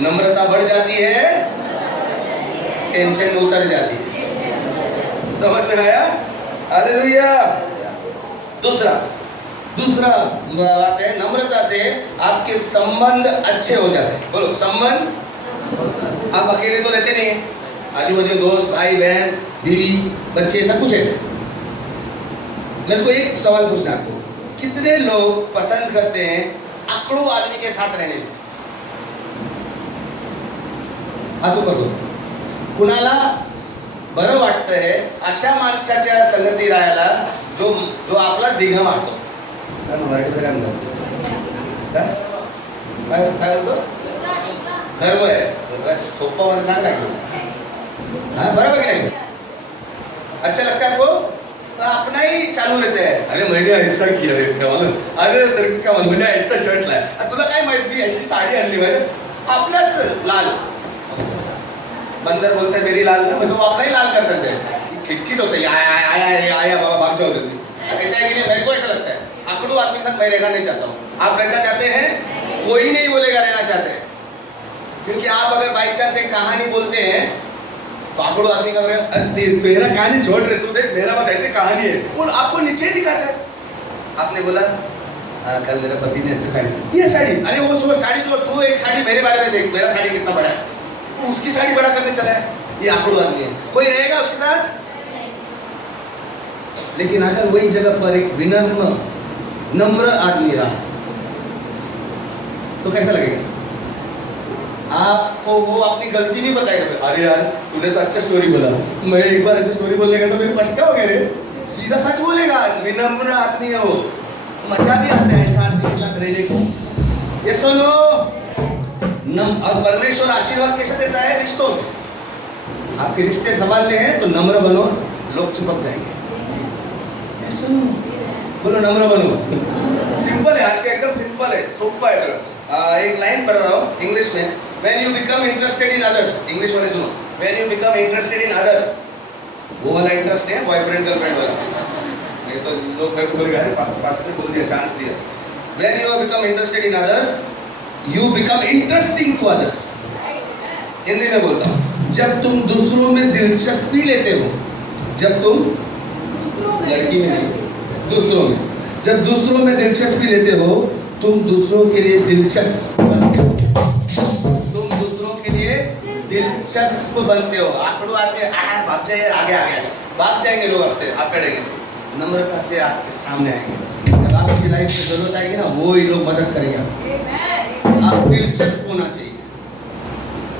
नम्रता बढ़ जाती है, टेंशन उतर जाती है। समझ में आया? हालेलुया। दूसरा बात है, नम्रता से आपके संबंध अच्छे हो जाते हैं। बोलो संबंध। आप अकेले तो रहते नहीं, आजू बाजू दोस्त, भाई बहन, बीवी, बच्चे, सब कुछ है। मेरे को एक सवाल पूछना आपको, कितने लोग पसंद करते हैं आकड़ू आदमी के साथ रहने में? हाथ ऊपर करो. कुणाला बरं वाटतंय अशा माणसाच्या संगती राहायला जो जो आपला दिघा मारतो? काय मराठीमध्ये काय म्हणतात? काय काय बोलतो? गर्व आहे. सोपा मध्ये सांग ना. हाँ बराबर नहीं? अच्छा लगता है आपको? तो अपना ही चालू रहते हैं. अरे मैंने ऐसा किया रे क्या मालूम? अरे तेरे को क्या मालूम? मैंने ऐसा शर्ट लाया. तुला काय माहित मी ऐसी साडी आणली मैंने आपलाच लाल. बंदर बोलते मेरी लाल ना, बस वो अपना ही लाल कर देते हैं. खिटखिट होते हैं. आया बाबा भाग जाओ जल्दी. ऐसा है कि नहीं? मेरे को ऐसा लगता है. आकड़ू आदमी के साथ मैं रहना नहीं चाहता हूँ. आप रहना चाहते हैं? कोई नहीं बोलेगा रहना चाहते हैं. क्योंकि आप अगर बाई चांस एक कहानी बोलते हैं तो आकड़ू आदमी का तेरा कहानी छोड़ रहे, तू देख मेरा पास ऐसी कहानी है, वो आपको नीचे दिखाता है. आपने बोला कल मेरे पति ने अच्छी साड़ी, ये साड़ी, अरे वो सो साड़ी जो तू एक साड़ी मेरे बारे में देख, मेरा साड़ी कितना बड़ा है, तो उसकी साड़ी बड़ा करने चला है. ये आकड़ू आदमी है. कोई रहेगा उसके साथ? लेकिन अगर वही जगह पर एक विनम्र नम्र आदमी रहा तो कैसा लगेगा? आपको वो अपनी गलती नहीं बताएगा. अरे यार तूने तो अच्छा स्टोरी बोला, मैं एक बार ऐसी स्टोरी बोलने का तो मेरे पछता हो गया रे. सीधा सच बोलेगा. विनम्र आदमी है वो. मजा भी आता है ऐसा आदमी के साथ रहने को. ये सुनो, और परमेश्वर आशीर्वाद कैसे देता है? रिश्तों से. आपके रिश्ते संभालने हैं तो नम्र बनो, लोग चिपक जाएंगे. ये सुनो, बोलो नम्र बनो. सिंपल है, आज का एकदम सिंपल है, सोपा है सगळं. एक लाइन पढ़ रहा हूँ इंग्लिश में. When you become interested in others, English वाले सुनो. When you become interested in others, वो वाला इंटरेस्ट है बॉयफ्रेंड गर्लफ्रेंड वाला. नहीं तो लोग मेरे को बोलेगा पास्ट ने बोल दिया, चांस दिया. When you become interested in others, you become interesting to others. Hindi में बोलता हूँ. जब तुम दूसरों में दिलचस्पी लेते हो, जब तुम लड़की में नहीं, दूसरों में, जब दूसरों में दिलचस्पी लेते हो, तुम दूसरों के लिए दिलचस्प बनते हो. तुम दूसरों के लिए दिलचस्प बनते हो. आकड़ू आदमी भाग जाइए, आगे भाग जाएंगे लोग आपसे, आप करेंगे. नम्रता से आपके सामने आएंगे. जब आपकी लाइफ में जरूरत आएगी ना, वो ही लोग मदद करेंगे आपको. आप दिलचस्प होना चाहिए.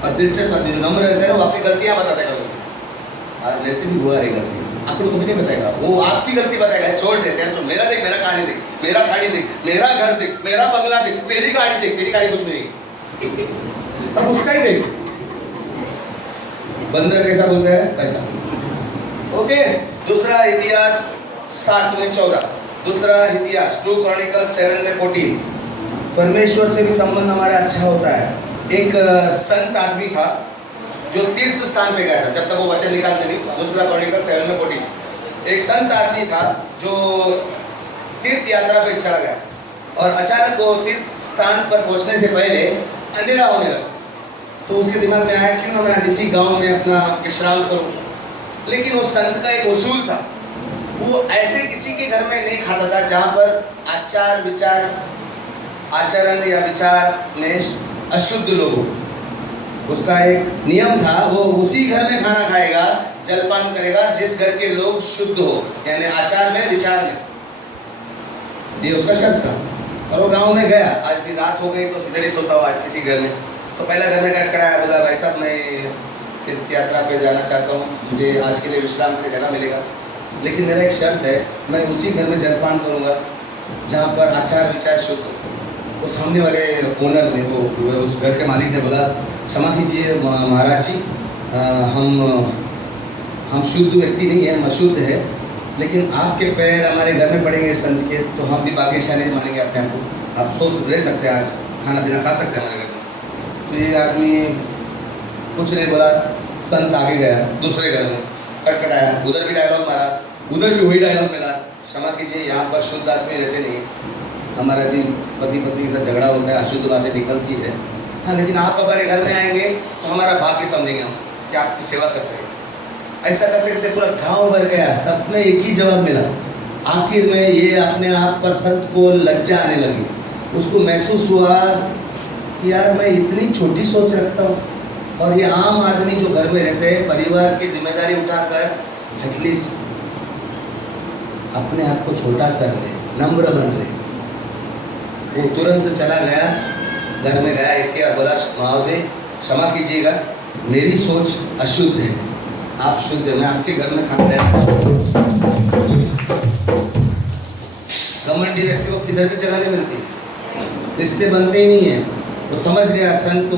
और दिलचस्प आदमी जो नम्र रहता है वो आपकी गलतियां बताता है. और वैसे भी हुआ रही गलती, आकड़ू कभी नहीं बताएगा. वो आपकी गलती बताएगा. छोड़ देते हैं तो मेरा देख, मेरा कहानी देख, मेरा साड़ी देख, मेरा घर देख, मेरा बंगला देख, मेरी गाड़ी देख. तेरी गाड़ी कुछ नहीं, सब उसका ही देख. बंदर कैसा बोलता है पैसा. ओके. दूसरा इतिहास 7:14. दूसरा इतिहास 2 क्रॉनिकल्स 7:14. परमेश्वर से भी संबंध हमारा अच्छा होता है. एक संत आदमी था जो तीर्थ स्थान पे गया था, जब तक वो वचन निकालते नहीं. दूसरा क्रॉनिकल 7:14. एक संत आदमी था जो तीर्थ यात्रा पे चला गया और अचानक वो तीर्थ स्थान पर पहुंचने से पहले अंधेरा होने लगा. तो उसके दिमाग में आया क्यों ना मैं आज इसी गांव में अपना विश्राम करूं. लेकिन वो संत का एक उसूल था, वो ऐसे किसी के घर में नहीं खाता था जहां पर आचरण या विचार में अशुद्ध लोग हो. उसका एक नियम था, वो उसी घर में खाना खाएगा, जलपान करेगा जिस घर के लोग शुद्ध हो, यानी आचार में विचार में. ये उसका शर्त था. और वो गांव में गया. आज भी रात हो गई तो इधर ही सोता हूँ आज किसी घर में. तो पहला घर में खटखड़ाया, बोला भाई साहब मैं तीर्थ यात्रा पे जाना चाहता हूँ, मुझे आज के लिए विश्राम के लिए जगह मिलेगा, लेकिन मेरा एक शर्त है, मैं उसी घर में जलपान करूँगा जहाँ पर आचार विचार शुद्ध हो. वो सामने वाले ओनर ने, वो उस घर के मालिक ने बोला क्षमा कीजिए महाराज जी, हम शुद्ध व्यक्ति नहीं है, हम अशुद्ध है, लेकिन आपके पैर हमारे घर में पड़ेंगे संत के, तो हम भी भाग्यशाली मानेंगे अपने आप को. आप सोच रह सकते हैं, आज खाना पीना खा सकते हैं हमारे घर में. तो ये आदमी कुछ नहीं बोला. संत आगे गया दूसरे घर में, खटखटाया, उधर भी डायलॉग मारा, उधर भी वही डायलॉग मिला, क्षमा कीजिए यहाँ पर शुद्ध आदमी रहते नहीं, हमारा भी पति पत्नी के साथ झगड़ा होता है, अशुद्ध बातें निकलती है. हाँ लेकिन आप हमारे घर में आएंगे तो हमारा भाग्य समझेंगे हम कि आपकी सेवा कर सकें. ऐसा करते करते पूरा गांव भर गया. सबने एक ही जवाब मिला. आखिर में ये अपने आप पर संत को लज्जा आने लगी. उसको महसूस हुआ कि यार मैं इतनी छोटी सोच रखता हूँ, और ये आम आदमी जो घर में रहते हैं, परिवार की जिम्मेदारी उठाकर एटलीस्ट अपने आप को छोटा कर ले, नम्र बन ले। वो तुरंत चला गया, घर में गया, एक और बोला, महोदय क्षमा कीजिएगा, मेरी सोच अशुद्ध है, आप शुद्ध है, मैं आपके घर में खाना रहना। घमंडी व्यक्ति को किधर भी जगह नहीं मिलती, रिश्ते बनते ही नहीं है। वो समझ गया संत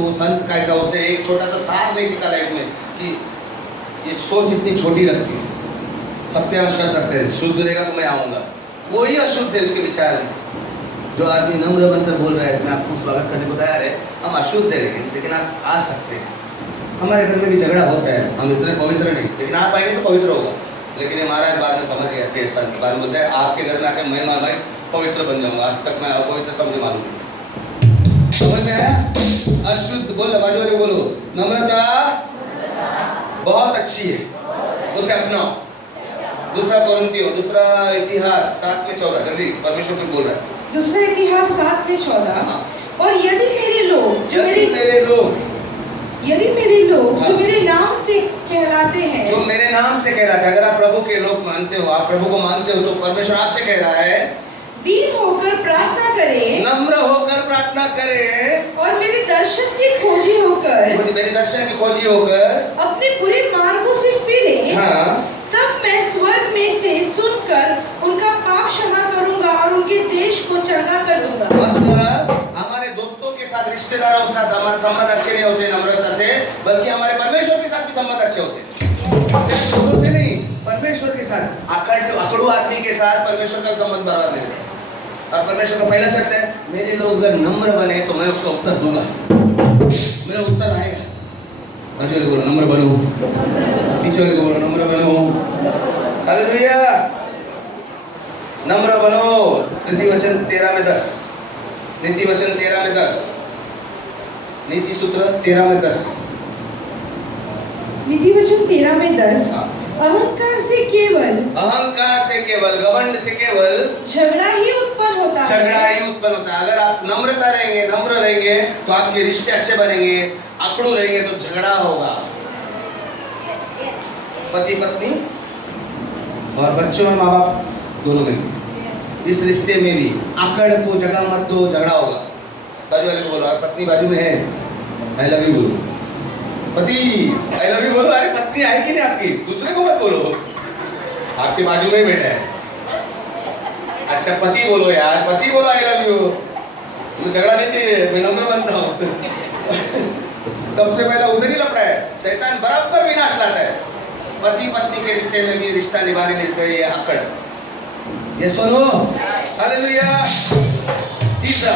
का उसने एक छोटा सा सार नहीं सीखा लाइफ में कि ये सोच इतनी छोटी रखती है, सब पे शर्त रखते हैं, शुद्ध रहेगा तो मैं आऊँगा, वो ही अशुद्ध है उसके विचार में। जो आदमी नम्र बनकर बोल रहा है मैं आपको स्वागत करने को तैयार है, हम अशुद्ध है लेकिन आप आ सकते हैं। हमारे घर में भी झगड़ा होता है, हम इतने पवित्र नहीं, लेकिन आप आएंगे तो पवित्र होगा। लेकिन ये महाराज बाद में समझ गया, सेठ संत बाद में बोलते हैं आपके घर में आके मैं पवित्र बन जाऊंगा, आज तक मैं अपवित्र मुझे मालूम नहीं। समझ में आया? अशुद्ध बोलो, बाजू वाले बोलो, नम्रता बहुत अच्छी है, उसे अपनाओ। दूसरा कोरिन्थियों, दूसरा इतिहास 7:14, जल्दी परमेश्वर कुछ बोल रहा है। दूसरा इतिहास 7:14, और यदि मेरे लोग जो मेरे नाम से कहलाते हैं, जो मेरे नाम से कहलाते हैं, अगर आप प्रभु के लोग मानते हो, आप प्रभु को मानते हो, तो परमेश्वर आपसे कह रहा है दीन होकर प्रार्थना करें, नम्र होकर प्रार्थना करें, और मेरे दर्शन की खोजी होकर, मुझे मेरे दर्शन की खोजी होकर अपने बुरे मार्गों से फिरे, हाँ, तब मैं स्वर्ग में से सुनकर उनका पाप क्षमा करूंगा और उनके देश को चंगा कर दूंगा। मतलब हमारे दोस्तों के साथ, रिश्तेदारों के साथ हमारे संबंध अच्छे नहीं होते नम्रता से, बल्कि हमारे परमेश्वर के साथ भी संबंध अच्छे होते हैं। सिर्फ दोस्तों से नहीं, परमेश्वर के साथ, अकड़ू आदमी के साथ परमेश्वर का संबंध बर्बाद नहीं होता। और परमेश्वर का पहला शब्द है मेरे लोग अगर नम्र बने तो मैं उसका उत्तर दूंगा, मेरा उत्तर आएगा। बाजू वाले बोलो नम्र बनो, पीछे वाले बोलो नम्र बनो, हालेलुया, नम्र बनो। नीति वचन 13:10, नीति वचन 13:10, नीति सूत्र 13:10, नीति वचन 13:10, अहंकार से केवल घमंड से केवल झगड़ा ही उत्पन्न होता है। झगड़ा ही उत्पन्न होता है। अगर आप नम्रता रहेंगे, नम्र रहेंगे तो आपके रिश्ते अच्छे बनेंगे, अकड़ू रहेंगे तो झगड़ा होगा। पति पत्नी और बच्चों और माँ बाप दोनों में, इस रिश्ते में भी आकड़ को जगह मत दो, झगड़ा होगा। बाजू वाले को बोलो, और पत्नी बाजू में है, आई लव यू बोलो, पति आई लव यू बोलो। अरे पत्नी आई कि नहीं आपकी, दूसरे को मत बोलो, आपके बाजू में ही बैठा है। अच्छा पति बोलो यार, पति बोलो आई लव यू, मुझे झगड़ा नहीं चाहिए, मैं नम्र बनता हूँ। सबसे पहला उधर ही लपड़ा है, शैतान बराबर विनाश लाता है। पति पत्नी के रिश्ते में भी रिश्ता निभाने देते ये आकड़। ये सुनो, हालेलुया। तीसरा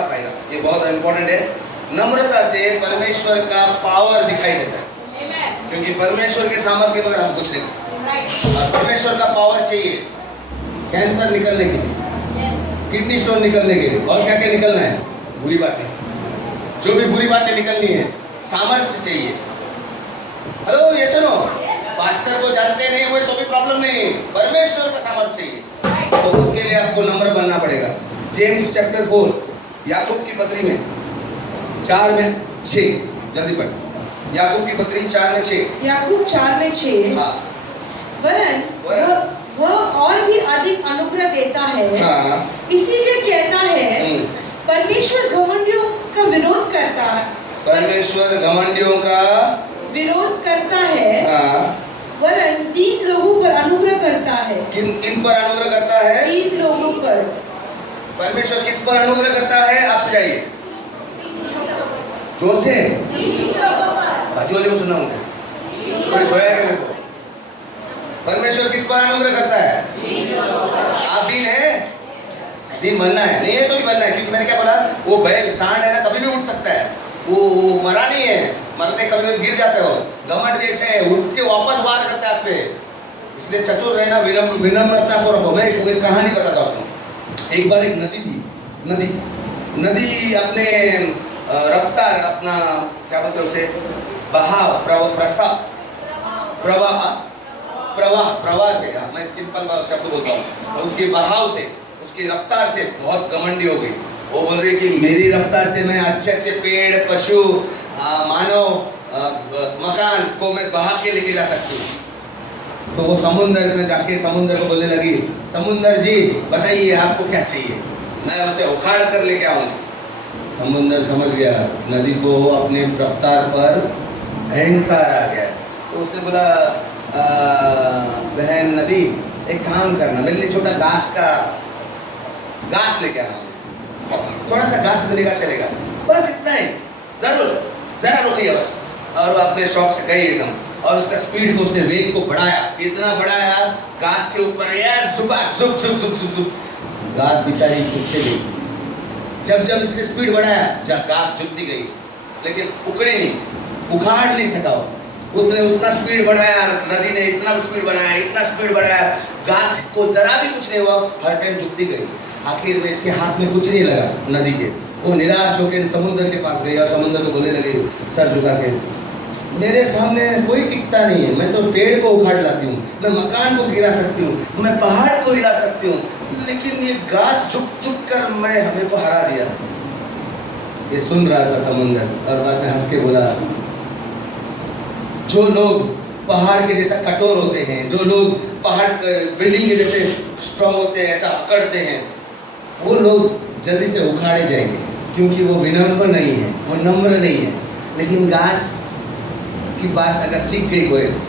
फायदा ये बहुत इंपॉर्टेंट है। नम्रता से परमेश्वर का पावर दिखाई देता है, क्योंकि परमेश्वर के सामर्थ्य के बगैर हम कुछ नहीं कर सकते। और परमेश्वर का पावर चाहिए कैंसर निकलने के लिए, किडनी स्टोन निकलने के लिए, और क्या क्या निकलना है, बुरी बातें, जो भी बुरी बातें निकलनी है, सामर्थ्य चाहिए। हेलो, ये सुनो, पास्टर को जानते नहीं हुए तो भी प्रॉब्लम नहीं, परमेश्वर का सामर्थ्य चाहिए, तो उसके लिए आपको नम्र बनना पड़ेगा। जेम्स चैप्टर 4, याकूब की पत्री में 4:6, जल्दी पढ़। याकूब की पत्री 4:6, याकूब 4:6, हाँ, वरन वह और भी अधिक अनुग्रह देता है, हाँ, इसीलिए कहता है परमेश्वर घमंडियों का विरोध करता है, परमेश्वर घमंडियों का विरोध करता है, हाँ, वरन दीन लोगों पर अनुग्रह करता है। किन पर अनुग्रह करता है? दीन लोगों पर। परमेश्वर किस पर अनुग्रह करता है? आपसे जाइए जोर से, बाजू वाले को सुनना होगा, कोई सोया है देखो। परमेश्वर किस पर अनुग्रह करता है? आप दीन है, दीन बनना है, नहीं है तो भी बनना है, क्योंकि मैंने क्या बोला, वो बैल सांड है ना, कभी भी उठ सकता है, वो मरा नहीं है, मरने कभी कभी गिर जाते हो, घमंड जैसे है, उठ के वापस वार करता है आप पे। इसलिए चतुर रहना, विनम्रता से रखो। मैं एक कहानी बताता हूँ। एक बार एक नदी थी, नदी अपने रफ्तार, अपना क्या बोलते हैं उसे, बहाव, प्रवाह से, मैं सिंपल शब्द बोलता हूँ, उसके बहाव से, उसकी रफ्तार से बहुत घमंडी हो गई। वो बोल रही कि मेरी रफ्तार से मैं अच्छे अच्छे पेड़, पशु, मानव मकान को मैं बहा के लेके जा सकती हूँ। तो वो समुंदर में जाके समुंदर को बोलने लगी, समुंदर जी बताइए आपको क्या चाहिए, मैं उसे उखाड़ कर लेके आऊँगी। समुंदर समझ गया नदी को अपने रफ्तार पर अहंकार आ गया, तो उसने बोला बहन नदी एक काम करना, मेरे लिए छोटा घास लेके आना, थोड़ा सा घास मिलेगा चलेगा, बस इतना ही, जरा रुकिए बस। और वो अपने शौक से गई एकदम, और उसका स्पीड को उसने वेग को बढ़ाया, इतना बढ़ाया घास के ऊपर घास बेचारी झुकते गई। जब इसने स्पीड बढ़ाया घास झुकती गई, लेकिन उखड़ी नहीं, उखाड़ नहीं सका। उतना स्पीड बढ़ाया नदी ने, इतना स्पीड बढ़ाया घास को जरा भी कुछ नहीं हुआ, हर टाइम झुकती गई। आखिर में इसके हाथ में कुछ नहीं लगा नदी के, वो निराश होकर समुद्र के पास गई और समुद्र को बोलने लगी सर झुका के, मेरे सामने कोई टिकता नहीं है, मैं तो पेड़ को उखाड़ लाती हूँ, मैं मकान को गिरा सकती हूँ, मैं पहाड़ को हिला सकती हूँ, लेकिन ये घास झुक कर हमें को हरा दिया। ये सुन रहा था समुंदर और बाद में हंस के बोला, जो लोग पहाड़ के जैसा कठोर होते हैं, जो लोग पहाड़ बिल्डिंग के जैसे स्ट्रॉन्ग होते हैं, ऐसा अकड़ते हैं, वो लोग जल्दी से उखाड़े जाएंगे, क्योंकि वो विनम्र नहीं है, वो नम्र नहीं है। लेकिन घास की बात अगर सीख गई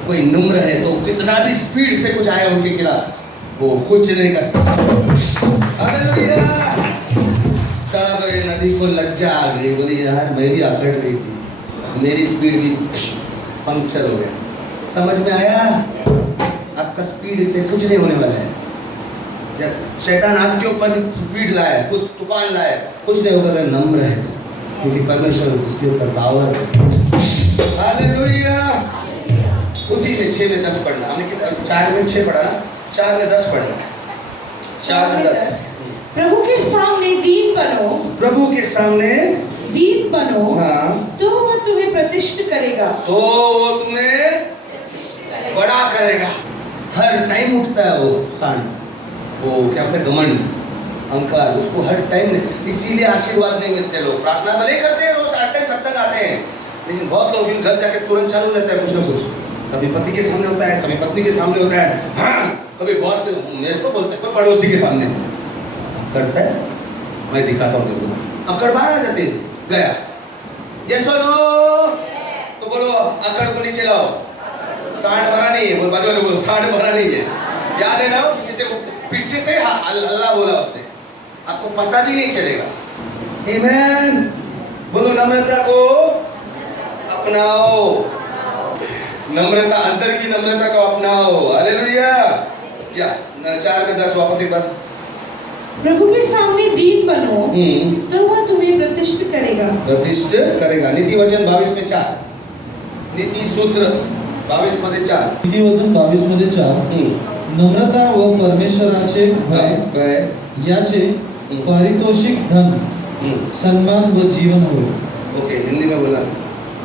कोई नम्र है, तो कितना भी स्पीड से कुछ आए उनके खिलाफ, वो कुछ नहीं कर सकता। तब नदी को लज्जा आ गई, बोली यार मैं भी अकड़ गई थी, मेरी स्पीड भी पंक्चर हो गया। समझ में आया, आपका स्पीड से कुछ नहीं होने वाला है। जब शैतान आपके ऊपर स्पीड लाए, कुछ तूफान लाए, कुछ नहीं होगा अगर नम्र है तो, क्योंकि परमेश्वर उसके ऊपर पावर है। हालेलुया। उसी में 6 में 10 पढ़ना, हमने कितना 4 में 6 पढ़ा ना, 4 में 10 पढ़ना, 4 में 10। प्रभु के सामने दीन बनो, प्रभु के सामने दीन बनो, हाँ, तो वो तुम्हें प्रतिष्ठित करेगा, तो वो तुम्हें बड़ा करेगा। हर टाइम उठता है वो सांड, वो क्या बोलते हैं घमंड, अहंकार, उसको हर टाइम, इसीलिए आशीर्वाद नहीं मिलते। लोग प्रार्थना भले करते हैं, रोज 8 टाइम सत्संग आते हैं, लेकिन बहुत लोग घर जाके तुरंत चालू रहता है कुछ ना कुछ, कभी पति के सामने होता है, कभी पत्नी के सामने होता है, हाँ, कभी बॉस के, मेरे को बोलते कोई पड़ोसी के सामने करता है, मैं दिखाता हूँ देखो, अकड़बार आ जाते गया, ये सुनो तो बोलो अकड़ को नीचे लाओ, सांड भरा नहीं है, बोल बाजू वाले बोलो सांड भरा नहीं है, याद है ना, पीछे से अल्लाह बोला उसने, आपको पता भी नहीं चलेगा। आमीन। बोलो नम्रता को अपनाओ, नम्रता, अंतर की नम्रता को अपनाओ। हालेलुया। क्या 4 में 10 वापस एक बार, प्रभु के सामने दीन बनो, तो वह तुम्हें प्रतिष्ठित करेगा, प्रतिष्ठित करेगा। नीति वचन 22 में 4, नीति सूत्र 22 मध्ये 4, नीति वचन 22 मध्ये 4, नम्रता व परमेश्वराचे भय याचे पारितोषिक धन, सम्मान व जीवन हो। ओके, हिंदी में बोलना।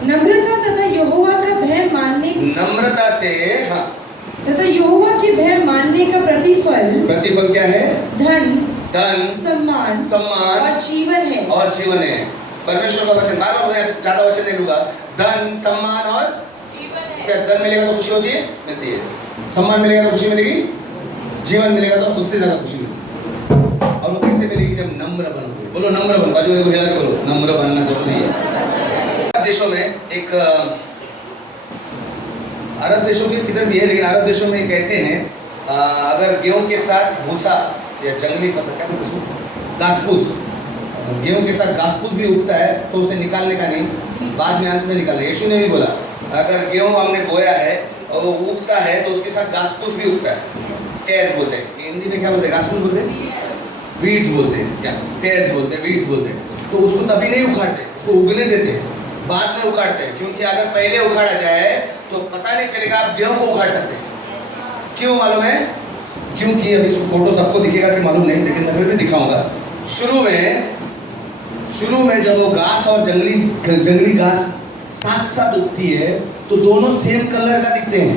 नम्रता तथा यहोवा का भय मानने, नम्रता से, हाँ, तथा यहोवा के भय मानने का प्रतिफल क्या है? धन, सम्मान और जीवन है। और जीवन है। परमेश्वर का वचन, बार बार मैं ज्यादा वचन नहीं लूंगा, धन, सम्मान और जीवन है। धन मिलेगा तो खुशी होती है, मिलती है। सम्मान मिलेगा तो खुशी मिलेगी, जीवन मिलेगा तो उससे ज्यादा खुशी मिलेगी। और वो कैसे मिलेगी? जब नम्र बनोगे। बोलो नम्र बनो, बाजू वाले को हिला के बोलो नम्र बनना जरूरी है। देशों में एक, अरब देशों के किधर भी है, लेकिन अरब देशों में कहते हैं अगर गेहूं के साथ भूसा या जंगली फसल, क्या कहते हैं, घासफूस, गेहूं के साथ घासफूस भी उगता है तो उसे निकालने का नहीं, बाद में अंत में निकालना। यीशु ने भी बोला अगर गेहूं हमने बोया है और वो उगता है तो उसके साथ घासफूस भी उगता है, टेज बोलते हैं हिंदी में, क्या बोलते हैं, घासफूस बोलते हैं, वीड्स बोलते हैं, क्या टेज बोलते हैं, वीड्स बोलते हैं। तो उसको तभी नहीं उखाड़ते, उसको उगने देते हैं, बाद में उखाड़ते हैं, क्योंकि अगर पहले उखाड़ा जाए तो पता नहीं चलेगा आप गेहूं को उखाड़ सकते हैं। क्यों मालूम है? क्योंकि अभी इसको फोटो सबको दिखेगा कि मालूम नहीं, लेकिन मैं फिर भी दिखाऊंगा। शुरू में जब वो घास और जंगली घास साथ साथ उगती है तो दोनों सेम कलर का दिखते हैं,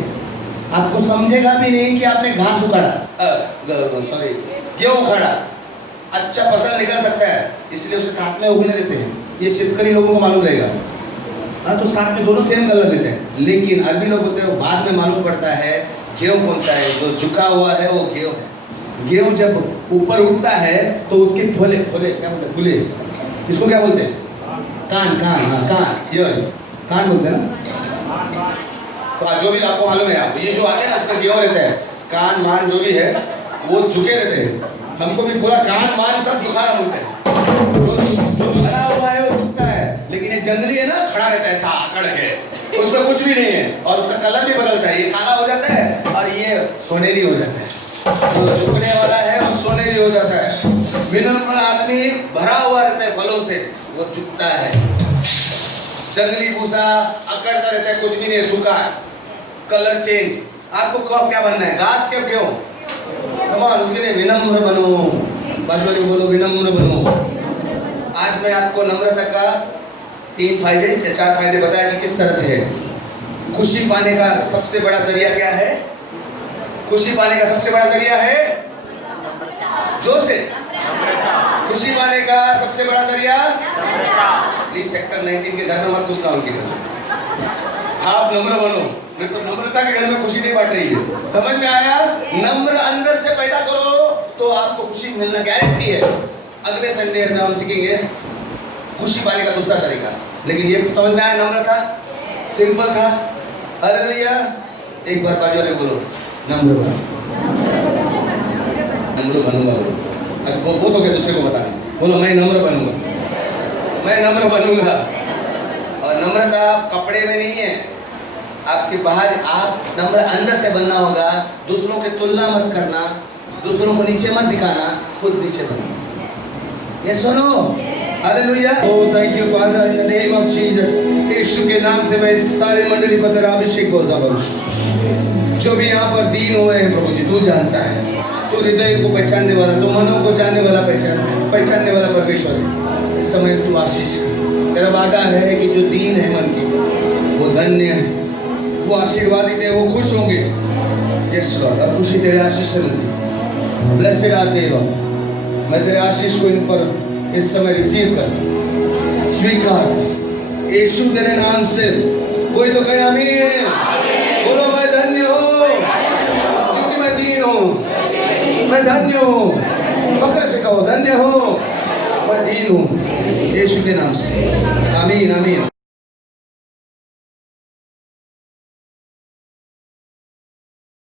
आपको समझेगा भी नहीं कि आपने घास उखाड़ा, सॉरी गेहूं उखाड़ा। अच्छा फसल निकल सकता है, इसलिए उसे साथ में उगने देते हैं। ये शेतकरी लोगों को मालूम रहेगा। हाँ, तो साथ में दोनों सेम कलर लेते हैं, लेकिन अरबी लोग होते हैं बाद में मालूम पड़ता है गेहूं कौन सा है। जो झुका हुआ है वो गेहूं है। गेहूं जब ऊपर उठता है तो उसके फूले फूले क्या बोलते हैं, फूले, इसको क्या बोलते हैं, कान, कान, हाँ कान, यस कान बोलते हैं ना। तो जो भी आपको मालूम है, आप ये जो आते हैं ना उसमें गेहूं रहते हैं, कान मान जो भी है वो झुके रहते हैं। हमको भी पूरा कान मान सब झुकाना बोलते हैं। जो भरा हुआ है वो झुकता है, लेकिन ये जंगली है ना, खड़ा रहता है, साकड़ है, उसमें कुछ भी नहीं है और उसका कलर भी बदलता है। ये काला हो जाता है और ये सोनेरी हो जाता है। जो झुकने वाला है वो सोनेरी हो जाता है। विनम्र आदमी भरा हुआ रहता है फलों से, वो झुकता है। जंगली भूसा अकड़ता रहता है, कुछ भी नहीं, सूखा है, कलर चेंज। आपको कब क्या बनना है, घास क्या क्यों? कमान, उसके लिए विनम्र बनो। बाजू वाले बोलो विनम्र बनो। आज मैं आपको नम्रता का 3 फायदे या 4 फायदे बताया कि किस तरह से है। खुशी पाने का सबसे बड़ा जरिया क्या है? खुशी पाने का सबसे बड़ा जरिया है, जोर से, खुशी पाने का सबसे बड़ा जरिया, प्लीज सेक्टर 19 के घर में मत घुसना उनके घर में। आप नम्र बनो, नहीं तो नम्रता के घर में खुशी नहीं बांट रही है। समझ में आया? नम्र अंदर से पैदा करो तो आपको खुशी मिलना गारंटी है। अगले संडे में हम सीखेंगे खुशी पाने का दूसरा तरीका, लेकिन ये समझ में आया? नम्रता सिंपल था। अरे भैया एक बार बाजू वाले बोलो नम्र बनो, नम्र बनूंगा बोलो। अब वो तो क्या दूसरे को बताना, बोलो मैं नम्र बनूंगा, मैं नम्र बनूंगा। और नम्रता कपड़े में नहीं है, आपके बाहर, आप नम्र अंदर से बनना होगा। दूसरों के तुलना मत करना, दूसरों को नीचे मत दिखाना, खुद नीचे बनना। ये सुनो, hallelujah. Oh thank you father, in the name of Jesus. यीशु के नाम से मैं सारे मंडली पर अभिषेक बोलता हूँ। जो भी यहाँ पर दीन हुए हैं प्रभु जी, तू जानता है, तू हृदय को पहचानने वाला, तू मनों को जानने वाला, पहचानने वाला परमेश्वर है। इस समय तू आशीष कर। तेरा वादा है कि जो दीन है मन की, वो धन्य है, वो आशीर्वादित है, वो खुश होंगे। यस लॉर्ड, और खुशी तेरे आशीष से मिलती है। Blessed are they Lord. मैं तेरे आशीष को इन पर इस समय रिसीव कर, स्वीकार कर, यीशु तेरे नाम से। कोई तो कहे आमीन। बोलो मैं धन्य हूँ क्योंकि मैं दीन हूँ, मैं धन्य हूँ। फक्र से कहो धन्य हूँ, मैं दीन हूँ, यीशु के नाम से। आमीन आमीन।